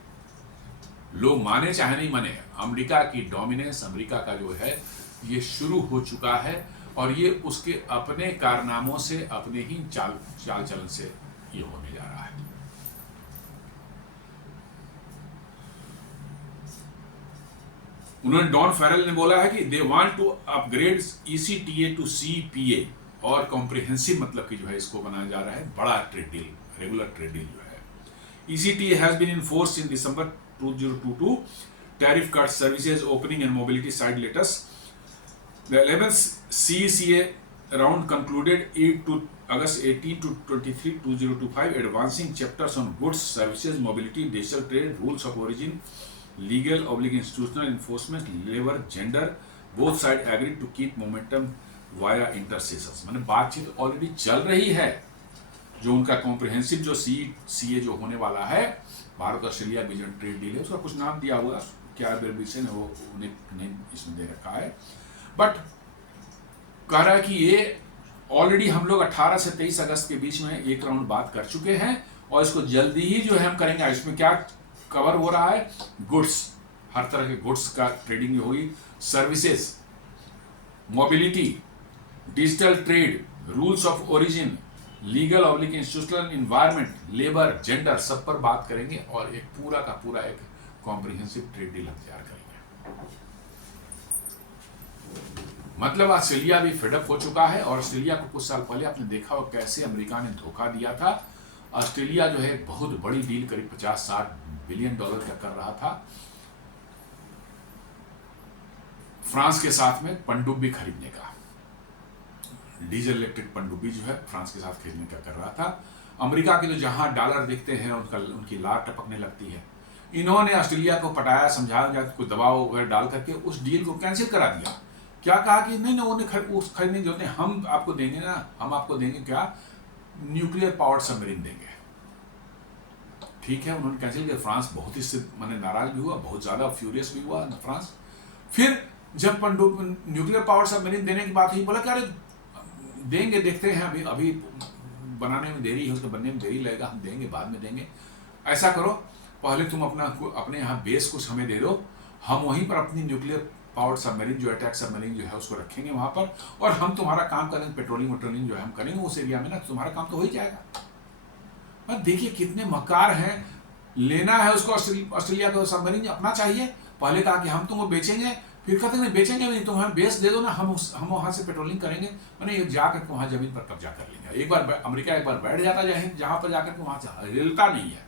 लोग माने चाहे नहीं माने, अमेरिका की डोमिनेंस, अमेरिका का जो है ये शुरू हो चुका है, और ये उसके अपने कारनामों से, अपने ही चाल चलन से ये होने जा रहा है। उन्होंने, डॉन फेरल ने बोला है कि they want to upgrade ECTA to CPA, और कॉम्प्रिहेंसिव मतलब कि जो है इसको बनाया जा रहा है बड़ा trade deal, regular trade deal जो है। ECTA has been enforced in December 2022, tariff cuts, services opening and mobility side letters. The 11th CECA round concluded August 18 to 23, 2025, advancing chapters on goods, services, mobility, digital trade, rules of origin, legal, institutional enforcement, labor, gender. Both sides agreed to keep momentum via intercessors। मैंने बातचीत ऑलरेडी चल रही है, जो उनका कॉम्प्रिहेंसिव जो CECA जो होने वाला है, Bharat Australia business trade deal है, उसका कुछ नाम दिया हुआ, क्या बेरबिसन है वो उन्हें इसमें दे रखा है, बट कह रहा है कि ये ऑलरेडी हम लोग 18 से 23 अगस्त के बीच में एक राउंड बात कर चुके हैं, और इसको जल्दी ही जो है हम करेंगे। इसमें क्या कवर हो रहा है? गुड्स, हर तरह के गुड्स का ट्रेडिंग होगी, services, mobility, digital trade, rules of origin, legal oblique institutional environment, labour, gender, सब पर बात करेंगे और एक पूरा का पूरा एक कॉम्प्रिहेंसिव ट्रेड डील हम तैयार करेंगे। मतलब ऑस्ट्रेलिया भी फेडअप हो चुका है और ऑस्ट्रेलिया को कुछ साल पहले आपने देखा हो कैसे अमेरिका ने धोखा दिया था। ऑस्ट्रेलिया जो है बहुत बड़ी डील करीब 50-60 बिलियन डॉलर का कर रहा था फ्रांस के साथ में पनडुब्बी खरीदने का, डीजल इलेक्ट्रिक पनडुब्बी जो है फ्रांस के साथ खरीदने का कर रहा था। अमेरिका के जो जहां डॉलर दिखते हैं उनकी लार टपकने लगती है। इन्होंने ऑस्ट्रेलिया को पटाया, समझाया, कोई दबाव वगैरह डाल करके उस डील को कैंसिल करा दिया। क्या कहा कि नहीं नहीं उन्हें उस खरीदने जो होते हैं हम आपको देंगे ना, हम आपको देंगे क्या, न्यूक्लियर पावर्ड सबमरीन देंगे। ठीक है, उन्होंने कैंसिल किया। फ्रांस बहुत ही मैंने नाराज भी हुआ, बहुत ज्यादा फ्यूरियस भी हुआ फ्रांस। फिर जब न्यूक्लियर पावर्ड सबमरीन देने की बात हुई, बोला क्या देंगे, देखते हैं, अभी अभी बनाने में देरी है, उसके बनने में देरी लगेगा, हम देंगे, बाद में देंगे। ऐसा करो, पहले तुम अपने यहाँ बेस कुछ हमें दे दो, हम वहीं पर अपनी न्यूक्लियर पावर्ड सबमरीन जो अटैक सबमरीन जो है उसको रखेंगे वहां पर, और हम तुम्हारा काम करेंगे, पेट्रोलिंग जो है हम करेंगे उस एरिया में ना, तुम्हारा काम तो हो ही जाएगा। देखिए कितने मकार हैं, लेना है उसको ऑस्ट्रेलिया को सबमरीन अपना चाहिए, पहले कहा कि हम तुमको बेचेंगे, फिर कहते हैं बेचेंगे नहीं, तुम हमें बेस दे दो ना, हम वहां से पेट्रोलिंग करेंगे, मैंने ये जाकर वहां जमीन पर कब्जा कर लेंगे। एक बार अमेरिका एक बार बैठ जाता है जहां पर जाकर के वहां से हिलता नहीं है।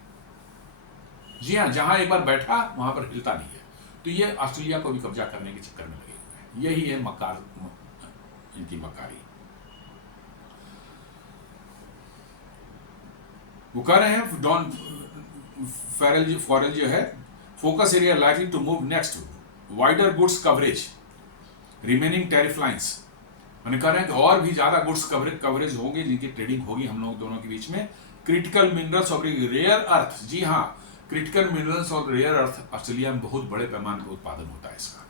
जी हाँ, जहां एक बार बैठा वहां पर हिलता नहीं है। तो ये ऑस्ट्रेलिया को भी कब्जा करने के चक्कर में लगे हुए हैं। यही है मकार, इनकी मकारी। वो कह रहे हैं डॉन फॉरेल जो है, focus area likely to move next wider goods coverage remaining tariff lines. मैंने कह रहे हैं कि और भी ज्यादा गुड्स कवरेज होंगे जिनकी ट्रेडिंग होगी हम लोग दोनों के बीच में। क्रिटिकल मिनरल्स और रेयर अर्थ, जी हाँ, क्रिटिकल मिनरल्स और रेयर अर्थ ऑस्ट्रेलिया में बहुत बड़े पैमाने पर उत्पादन होता है इसका।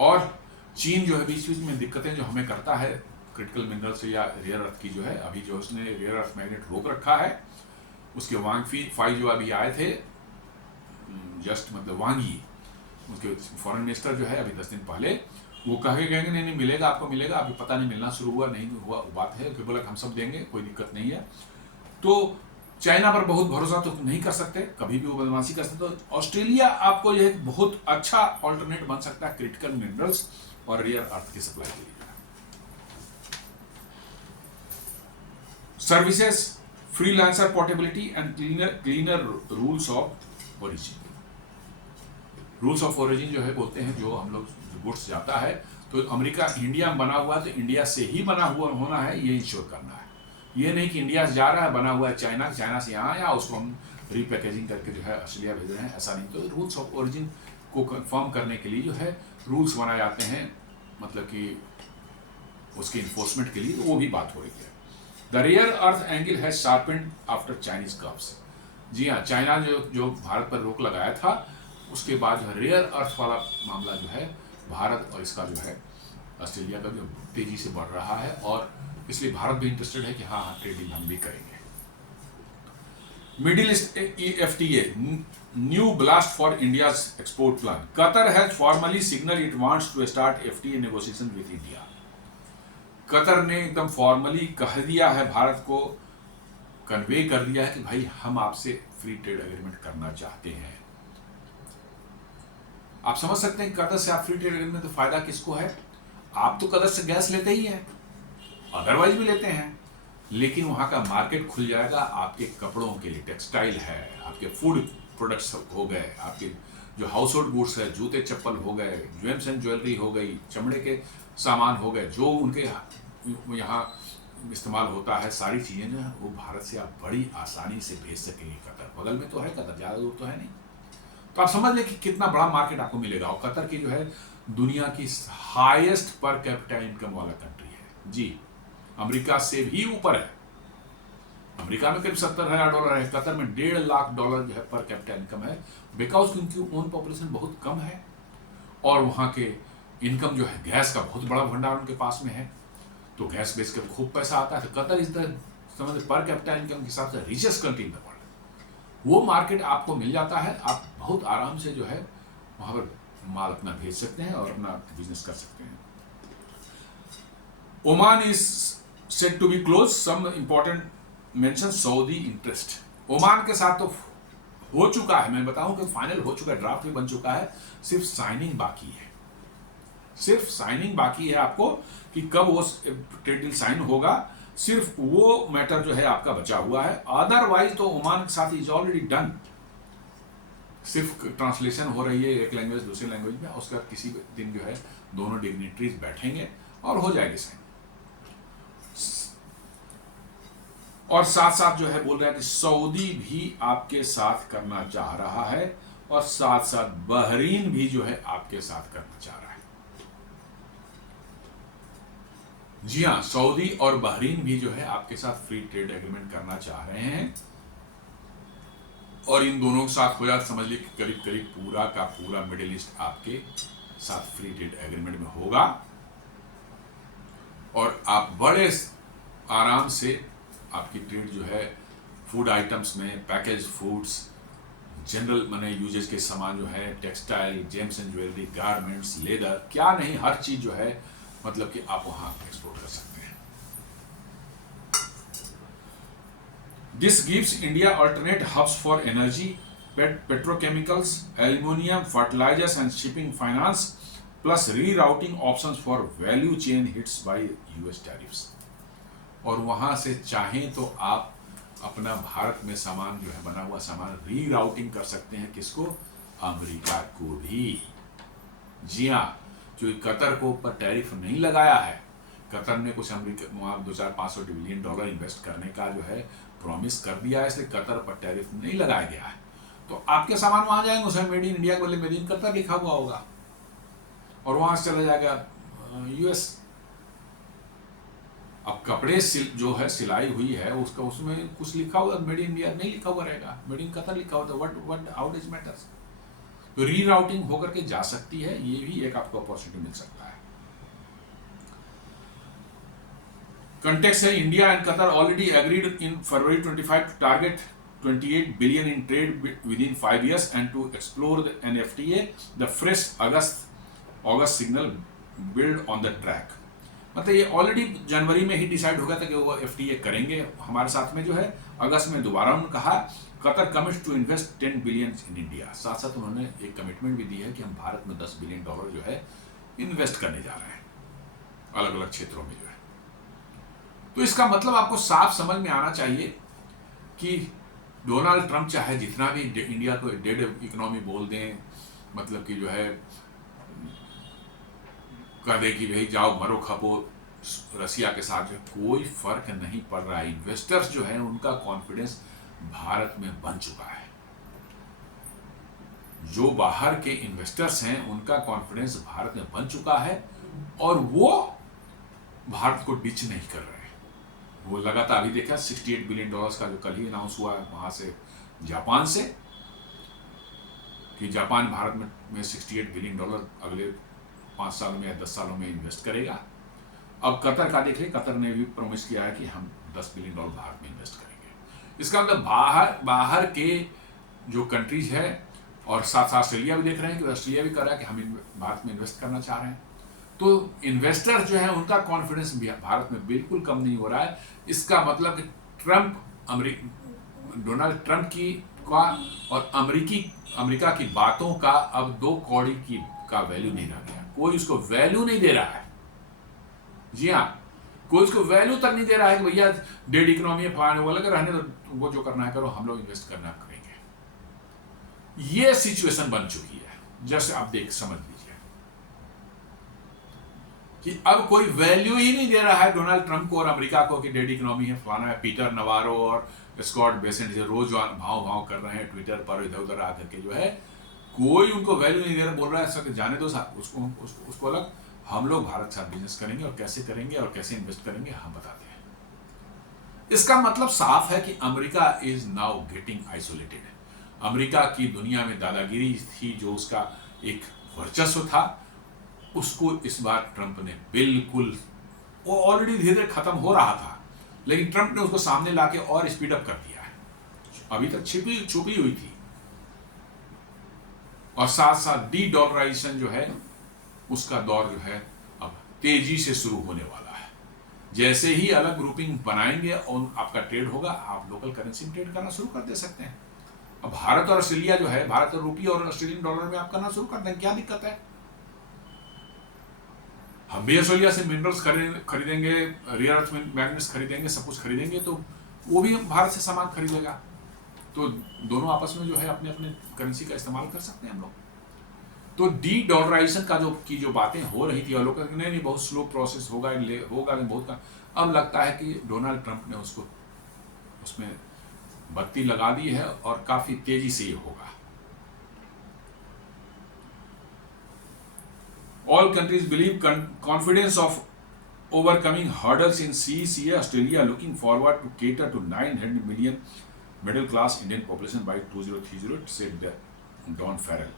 और चीन जो है बीच बीच में दिक्कतें जो हमें करता है क्रिटिकल मिनरल्स या रेयर अर्थ की जो है, अभी जो उसने रेयर अर्थ मैग्नेट रोक रखा है, उसके वांग फाई जो अभी आए थे, जस्ट मतलब वांगी, उसके फॉरेन मिनिस्टर जो है अभी 10 दिन पहले, वो कहे गए नहीं नहीं मिलेगा, आपको मिलेगा, अभी पता नहीं मिलना शुरू हुआ नहीं हुआ, बात है कि बोला हम सब देंगे, कोई दिक्कत नहीं है। तो चाइना पर बहुत भरोसा तो नहीं कर सकते, कभी भी वो बदमाशी कर सकते। तो ऑस्ट्रेलिया आपको यह बहुत अच्छा ऑल्टरनेट बन सकता है क्रिटिकल मिनरल्स और रेयर अर्थ की सप्लाई के लिए। Services, freelancer portability and cleaner rules of origin. Rules of origin जो है बोलते हैं जो हम लोग गुड्स जाता है तो अमेरिका इंडिया में बना हुआ है तो इंडिया से ही बना हुआ होना है, ये इंश्योर करना है। ये नहीं कि इंडिया से जा रहा है बना हुआ है चाइना से यहाँ आया, उसको हम रीपैकेजिंग करके जो है ऑस्ट्रेलिया भेज रहे हैं, ऐसा नहीं। तो रूल्स ऑफ ओरिजिन को कंफर्म करने के लिए जो है रूल्स बनाए जाते हैं, मतलब कि उसके इन्फोर्समेंट के लिए, तो वो भी बात हो रही है। The rare earth angle has sharpened after Chinese curbs. जी हाँ, चाइना जो भारत पर रोक लगाया था उसके बाद जो रेयर अर्थ वाला मामला जो है भारत और इसका जो है ऑस्ट्रेलिया का जो तेजी से बढ़ रहा है, और इसलिए भारत भी इंटरेस्टेड है कि हाँ ट्रेड डील हम भी करेंगे। Middle east EFTA new blast for India's export plan. Qatar has formally signal it wants to start FTA negotiation with India. Qatar ने एकदम फॉर्मली कह दिया है, भारत को कन्वे कर दिया है कि भाई हम आपसे फ्री ट्रेड एग्रीमेंट करना चाहते हैं। आप समझ सकते हैं कतर से आप फ्री ट्रेड एग्रीमेंट, तो फायदा किसको है? आप तो कतर से गैस लेते ही हैं, अदरवाइज भी लेते हैं, लेकिन वहां का मार्केट खुल जाएगा आपके कपड़ों के लिए, टेक्सटाइल है, आपके फूड प्रोडक्ट्स हो गए, आपके जो हाउस होल्ड गुड्स है, जूते चप्पल हो गए, जेम्स एंड ज्वेलरी हो गई, चमड़े के सामान हो गए, जो उनके यहाँ इस्तेमाल होता है, सारी चीजें जो है वो भारत से आप बड़ी आसानी से भेज सकेंगे। कतर बगल में तो है, कतर ज्यादा दूर तो है नहीं। तो आप समझ लें कि कितना बड़ा मार्केट आपको मिलेगा। और कतर की जो है दुनिया की हाईएस्ट पर कैपिटा इनकम वाला कंट्री है जी, अमेरिका से भी ऊपर है। अमेरिका में करीब $70,000 है, कतर में $1.5 लाख जो है पर कैपिटा इनकम है, बिकॉज उनकी ओन पॉपुलेशन बहुत कम है और वहां के इनकम जो है, गैस का बहुत बड़ा भंडार उनके पास में है, तो गैस बेच कर खूब पैसा आता है। तो कतर इज द समझ पर कैपिटा इनकम के हिसाब से richest country in the world. वो मार्केट आपको मिल जाता है, आप बहुत आराम से जो है वहां पर माल अपना भेज सकते हैं और अपना बिजनेस कर सकते हैं। Oman is set to be close, some important mention Saudi interest. Oman के साथ तो हो चुका है, मैं बताऊं कि फाइनल हो चुका है, ड्राफ्ट भी बन चुका है, सिर्फ साइनिंग बाकी है। सिर्फ साइनिंग बाकी है आपको कि कब वो ट्रेड डील साइन होगा, सिर्फ वो मैटर जो है आपका बचा हुआ है। अदरवाइज तो ओमान के साथ इज ऑलरेडी डन। सिर्फ ट्रांसलेशन हो रही है एक लैंग्वेज दूसरी लैंग्वेज में, उसके बाद किसी दिन जो है दोनों डिग्निटरीज बैठेंगे और हो जाएगी साइन। और साथ साथ जो है बोल रहा है कि सऊदी भी आपके साथ करना चाह रहा है और साथ साथ बहरीन भी जो है आपके साथ करना चाह रहा है। जी हां, सऊदी और बहरीन भी जो है आपके साथ फ्री ट्रेड एग्रीमेंट करना चाह रहे हैं और इन दोनों के साथ हो जाए समझ लीजिए करीब करीब पूरा का पूरा मिडिल ईस्ट आपके साथ फ्री ट्रेड एग्रीमेंट में होगा और आप बड़े आराम से आपकी ट्रेड जो है फूड आइटम्स में, पैकेज फूड्स, जनरल माने यूजेज के सामान जो है, textile, James and jewellery, garments, leather, क्या नहीं हर चीज जो है मतलब कि आप वहां एक्सपोर्ट कर सकते हैं। This gives India alternate hubs for energy, petrochemicals, aluminium, fertilisers and shipping finance plus rerouting options for value chain hits by US tariffs. और वहां से चाहें तो आप अपना भारत में सामान जो है बना हुआ सामान रीराउटिंग कर सकते हैं, किसको? अमेरिका को भी। जी हाँ, जो कतर को ऊपर टैरिफ नहीं लगाया है, कतर ने कुछ अमेरिका वहां $2,500 बिलियन इन्वेस्ट करने का जो है प्रॉमिस कर दिया है, इसलिए कतर पर टैरिफ नहीं लगाया गया है। तो आपके सामान वहां जाएंगे, उसमें मेड इन इंडिया के बदले मेड इन कतर लिखा हुआ होगा और वहां से चला जाएगा यूएस। अब कपड़े जो है सिलाई हुई है उसका उसमें कुछ लिखा हुआ मेड इन इंडिया नहीं लिखा हुआ रहेगा, मेड इन कतर लिखा हुआ, व्हाट हाउ डज मैटर्स। तो रीराउटिंग होकर के जा सकती है, ये भी एक आपको अपॉर्चुनिटी मिल सकता है। कंटेक्स्ट है, India and Qatar already agreed in February 25 to target 28 billion in trade with in 5 years and to explore an FTA the fresh August signal build on the track. मतलब ये ऑलरेडी जनवरी में ही डिसाइड हो गया था कि वो FTA करेंगे हमारे साथ में जो है। अगस्त में दोबारा उन्होंने कहा Qatar commits to invest 10 billion in India. साथ साथ उन्होंने एक कमिटमेंट भी दी है कि हम भारत में $10 बिलियन जो है इन्वेस्ट करने जा रहे हैं अलग अलग क्षेत्रों में जो है। तो इसका मतलब आपको साफ समझ में आना चाहिए कि डोनाल्ड ट्रंप चाहे जितना भी इंडिया को डेड इकोनॉमी बोल दें, मतलब कि जो है कर दे कि भाई जाओ मरो खपो रसिया के साथ, जो कोई फर्क नहीं पड़ रहा है। इन्वेस्टर्स जो है उनका कॉन्फिडेंस भारत में बन चुका है। जो बाहर के इन्वेस्टर्स हैं उनका कॉन्फिडेंस भारत में बन चुका है और वो भारत को डिच नहीं कर रहे हैं। वो लगातार अभी देखा $68 बिलियन का जो कल ही अनाउंस हुआ है वहां से जापान से कि जापान भारत में $68 बिलियन अगले 5 सालों में या 10 सालों में इन्वेस्ट करेगा। अब कतर का देखिए, कतर ने भी प्रॉमिस किया है कि हम $10 बिलियन भारत में इन्वेस्ट करेंगे। इसका मतलब बाहर के जो कंट्रीज है और साथ साथ ऑस्ट्रेलिया भी देख रहे हैं कि ऑस्ट्रेलिया भी कर रहा है कि हम भारत में इन्वेस्ट करना चाह रहे हैं। तो इन्वेस्टर जो है उनका कॉन्फिडेंस भारत में बिल्कुल कम नहीं हो रहा है। इसका मतलब कि डोनाल्ड ट्रंप की और अमेरिका की बातों का अब 2 कौड़ी का वैल्यू नहीं रह गया। कोई उसको वैल्यू नहीं दे रहा है। जी हाँ, कोई उसको वैल्यू तक नहीं दे रहा है कि भैया डेड इकोनॉमी है फलाने वाले रहने तो वो जो करना है करो, हम लोग इन्वेस्ट करना करेंगे। ये सिचुएशन बन चुकी है। जैसे आप समझ लीजिए कि अब कोई वैल्यू ही नहीं दे रहा है डोनाल्ड ट्रंप को और अमेरिका को कि डेड इकोनॉमी है फलाना है। पीटर नवारो और स्कॉट बेसेंट जो रोज भाव कर रहे हैं ट्विटर पर इधर उधर आकर के जो है, कोई उनको वैल्यू नहीं दे रहा। बोल रहा है ऐसा कि जाने दो उसको अलग, हम लोग भारत के साथ बिजनेस करेंगे और कैसे इन्वेस्ट करेंगे हम बताते हैं। इसका मतलब साफ है कि America is now getting isolated. America की दुनिया में दादागिरी थी, जो उसका एक वर्चस्व था, उसको इस बार ट्रंप ने बिल्कुल, वो ऑलरेडी धीरे धीरे खत्म हो रहा था लेकिन ट्रंप ने उसको सामने लाके और स्पीड अप कर दिया है। अभी तक छुपी हुई थी। और साथ साथ डॉलराइजेशन जो है उसका दौर जो है अब तेजी से शुरू होने वाला है। जैसे ही अलग ग्रुपिंग बनाएंगे और आपका ट्रेड होगा, आप लोकल करेंसी में ट्रेड करना शुरू कर दे सकते हैं। अब भारत और ऑस्ट्रेलिया जो है, भारत और रुपये और ऑस्ट्रेलियन डॉलर में आप करना शुरू कर दें, क्या दिक्कत है? हम भी ऑस्ट्रेलिया से मिनरल्स खरीदेंगे, रेयर अर्थ मैग्नेट्स खरीदेंगे, सब कुछ खरीदेंगे, तो वो भी हम भारत से सामान खरीदेगा। तो दोनों आपस में जो है अपने अपने करेंसी का इस्तेमाल कर सकते हैं हम लोग। तो डी डॉलराइजेशन का जो बातें हो रही थी, और लोग नहीं बहुत स्लो प्रोसेस होगा नहीं बहुत का, अब लगता है कि डोनाल्ड ट्रंप ने उसमें बत्ती लगा दी है और काफी तेजी से ये होगा। All countries believe confidence of overcoming hurdles in CECA. Australia looking forward to cater to 900 million middle class Indian population by 2030, said Don Farrell.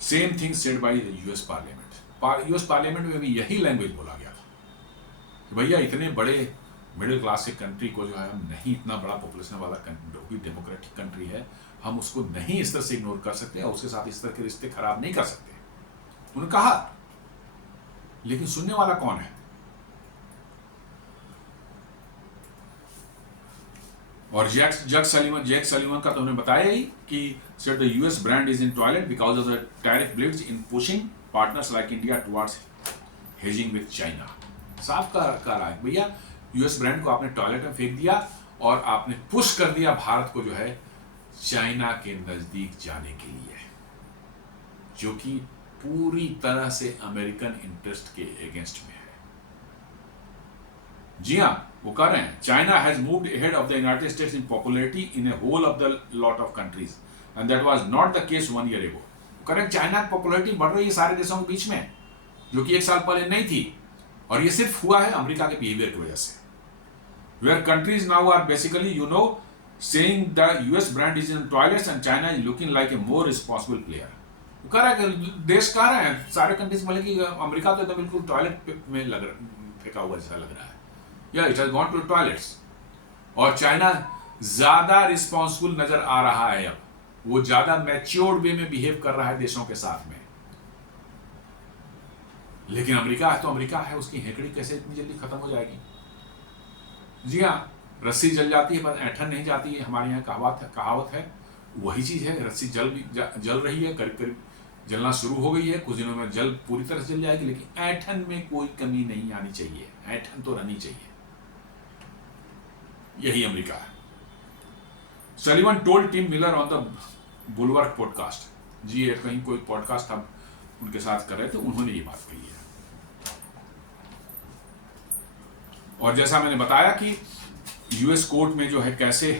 Same thing said by the US Parliament. US Parliament में भी यही लैंग्वेज बोला गया था कि भैया इतने बड़े मिडिल क्लास के कंट्री को जो है हम नहीं, इतना बड़ा पॉपुलेशन वाला डेमोक्रेटिक कंट्री है, हम उसको नहीं इस तरह से इग्नोर कर सकते और उसके साथ इस तरह के रिश्ते खराब नहीं कर सकते, उन्होंने कहा। लेकिन सुनने वाला कौन है? और जैक सलीवन का तो उन्होंने बताया ही कि said the US brand is in toilet because of the tariff bleeds in pushing partners like India towards hedging with China. साफ कह रहा है भैया, यूएस ब्रांड को आपने टॉयलेट में फेंक दिया और आपने पुश कर दिया भारत को जो है चाइना के नजदीक जाने के लिए, जो कि पूरी तरह से अमेरिकन इंटरेस्ट के अगेंस्ट में है। जी हाँ, वो कह रहे हैं China has moved ahead of the United States in popularity in a whole of the lot of countries and that was not the case 1 year ago. कह रहे हैं चाइना की पॉपुलैरिटी बढ़ रही है सारे देशों के बीच में, जो कि 1 साल पहले नहीं थी, और ये सिर्फ हुआ है अमेरिका के बिहेवियर की वजह से। Where countries now are basically saying the US brand is in toilets and China is looking like a more responsible player. कह रहा है कि देश कह रहे हैं सारे कंट्रीज बोले कि अमेरिका तो बिल्कुल टॉयलेट में फेंका हुआ जैसा लग रहा है, या it has gone to toilets, और चाइना ज्यादा रिस्पॉन्सिबल नजर आ रहा है। अब वो ज्यादा मैच्योर्ड वे में बिहेव कर रहा है देशों के साथ में। लेकिन अमेरिका है तो अमेरिका है, उसकी हेकड़ी कैसे इतनी जल्दी खत्म हो जाएगी? जी हाँ, रस्सी जल जाती है पर ऐंठन नहीं जाती है, हमारे यहाँ कहावत है। वही चीज है, रस्सी जल रही है, करीब करीब जलना शुरू हो गई है, कुछ दिनों में जल पूरी तरह से जल जाएगी, लेकिन ऐंठन में कोई कमी नहीं आनी चाहिए, ऐंठन तो रहनी चाहिए। यही अमेरिका है। Sullivan told Tim Miller on the Bulwark podcast. जी, कहीं कोई पॉडकास्ट हम उनके साथ कर रहे थे, उन्होंने ये बात कही है। और जैसा मैंने बताया कि यूएस कोर्ट में जो है कैसे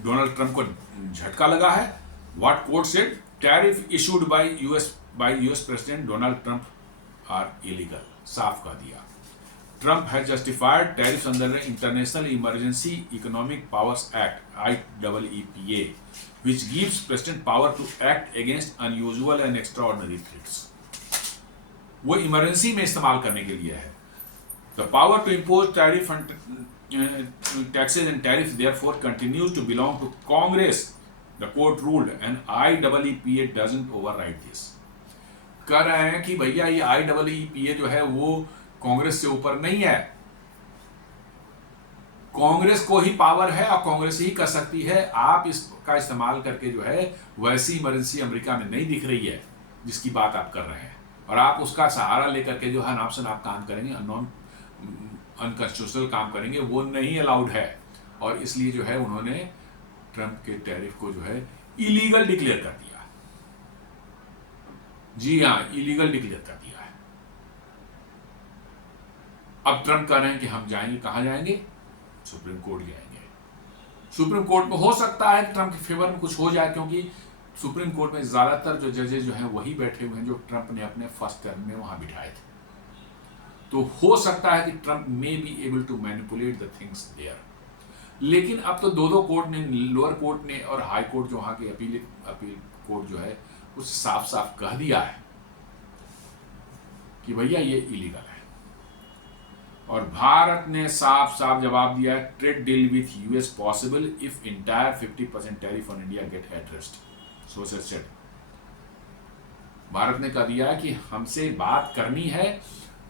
डोनाल्ड ट्रंप को झटका लगा है। What court said, tariff issued by US president Donald Trump are illegal. साफ कह दिया, Trump has justified tariffs under International Emergency Economic Powers Act IEEPA, which gives president power to act against unusual and extraordinary threats. वो इमरजेंसी में इस्तेमाल करने के लिए है। The power to impose tariff and taxes and tariffs therefore continues to belong to Congress, the court ruled, and IEEPA doesn't override this. कह रहे हैं कि भैया ये IEEPA जो है वो कांग्रेस से ऊपर नहीं है, कांग्रेस को ही पावर है और कांग्रेस ही कर सकती है। आप इसका इस्तेमाल करके जो है वैसी इमरजेंसी अमेरिका में नहीं दिख रही है जिसकी बात आप कर रहे हैं, और आप उसका सहारा लेकर के जो है नाम से आप काम करेंगे, अनकॉन्स्टिट्यूशनल काम करेंगे, वो नहीं अलाउड है। और इसलिए जो है उन्होंने ट्रंप के टैरिफ को जो है इलीगल डिक्लेयर कर दिया। जी हाँ, इलीगल डिक्लेयर कर दिया है। अब ट्रंप कह रहे हैं कि हम जाएंगे, कहां जाएंगे? सुप्रीम कोर्ट जाएंगे। सुप्रीम कोर्ट में हो सकता है कि ट्रंप के फेवर में कुछ हो जाए, क्योंकि सुप्रीम कोर्ट में ज्यादातर जो जजेस जो हैं वही बैठे हुए हैं जो ट्रंप ने अपने फर्स्ट टर्म में वहां बिठाए थे। तो हो सकता है कि Trump may be able to manipulate the things there. लेकिन अब तो दो कोर्ट ने, लोअर कोर्ट ने और हाई कोर्ट जो वहां के अपील कोर्ट जो है उस साफ साफ कह दिया है कि भैया ये इलीगल है। और भारत ने साफ साफ जवाब दिया है, trade deal with US possible if entire 50% tariff on India get addressed, so said. भारत ने कह दिया कि हमसे बात करनी है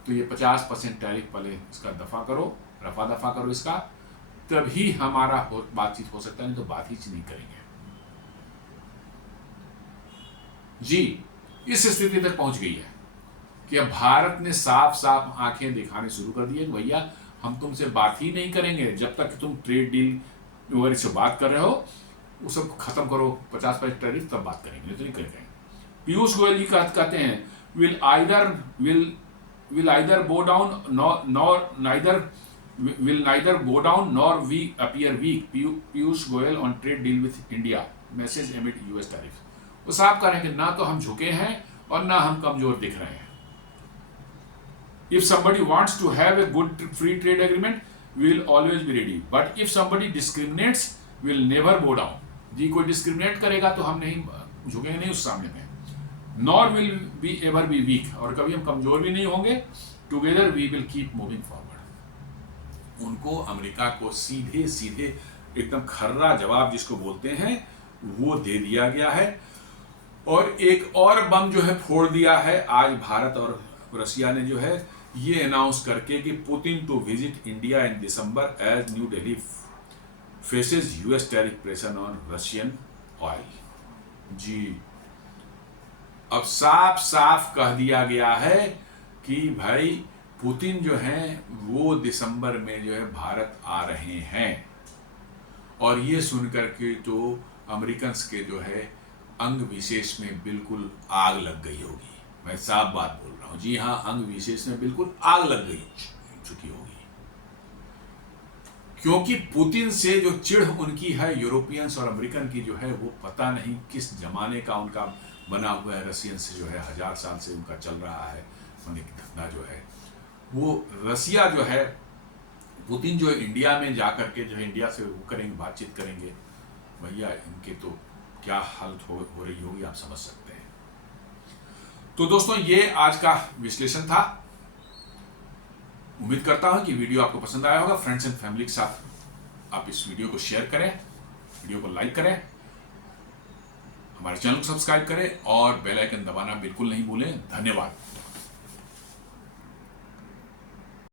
तो ये 50% टैरिफ पहले इसका रफा दफा करो इसका, तभी हमारा बातचीत हो सकता है, नहीं तो बात ही नहीं करेंगे। जी, इस स्थिति तक पहुंच गई है कि अब भारत ने साफ साफ आंखें दिखाने शुरू कर दी है कि भैया हम तुमसे बात ही नहीं करेंगे जब तक तुम ट्रेड डील वगैरह से बात कर रहे हो, वो सब खत्म करो, 50% टैरिफ तब बात करेंगे, नहीं तो नहीं करेंगे। पीयूष गोयल जी कहते हैं will either go down will neither go down nor we appear weak. Piyush Goyal on trade deal with India. Message amid US tariff. वो साफ करेंगे ना तो हम झुके हैं और ना हम कमजोर दिख रहे हैं। If somebody wants to have a good free trade agreement, we will always be ready. But if somebody discriminates, we will never go down. जी, कोई डिस्क्रिमिनेट करेगा तो हम नहीं झुकेंगे नहीं उस सामने में। Nor will be ever be weak, और कभी हम कमजोर भी नहीं होंगे। Together we will keep moving forward. उनको अमेरिका को सीधे सीधे एकदम खर्रा जवाब जिसको बोलते हैं वो दे दिया गया है। और एक और बम जो है फोड़ दिया है आज भारत और रशिया ने जो है ये अनाउंस करके कि Putin to visit India in December as New Delhi faces US tariff pressure on Russian oil. जी, अब साफ साफ कह दिया गया है कि भाई पुतिन जो हैं वो दिसंबर में जो है भारत आ रहे हैं। और ये सुनकर के तो अमेरिकन्स के जो है अंग विशेष में बिल्कुल आग लग गई होगी। मैं साफ बात बोल रहा हूँ, जी हाँ, अंग विशेष में बिल्कुल आग लग गई चुकी होगी, क्योंकि पुतिन से जो चिढ़ उनकी है यूरोपियंस और अमेरिकन की जो है वो पता नहीं किस जमाने का उनका बना हुआ है। रशियन से जो है 1000 साल से उनका चल रहा है धंधा जो है वो। रसिया जो है पुतिन जो है इंडिया में जाकर के जो है इंडिया से वो करेंगे, बातचीत करेंगे, भैया इनके तो क्या हालत हो रही होगी आप समझ सकते हैं। तो दोस्तों ये आज का विश्लेषण था। उम्मीद करता हूं कि वीडियो आपको पसंद आया होगा। फ्रेंड्स एंड फैमिली के साथ आप इस वीडियो को शेयर करें, वीडियो को लाइक करें, हमारे चैनल को सब्सक्राइब करें और बेल आइकन दबाना बिल्कुल नहीं भूलें। धन्यवाद।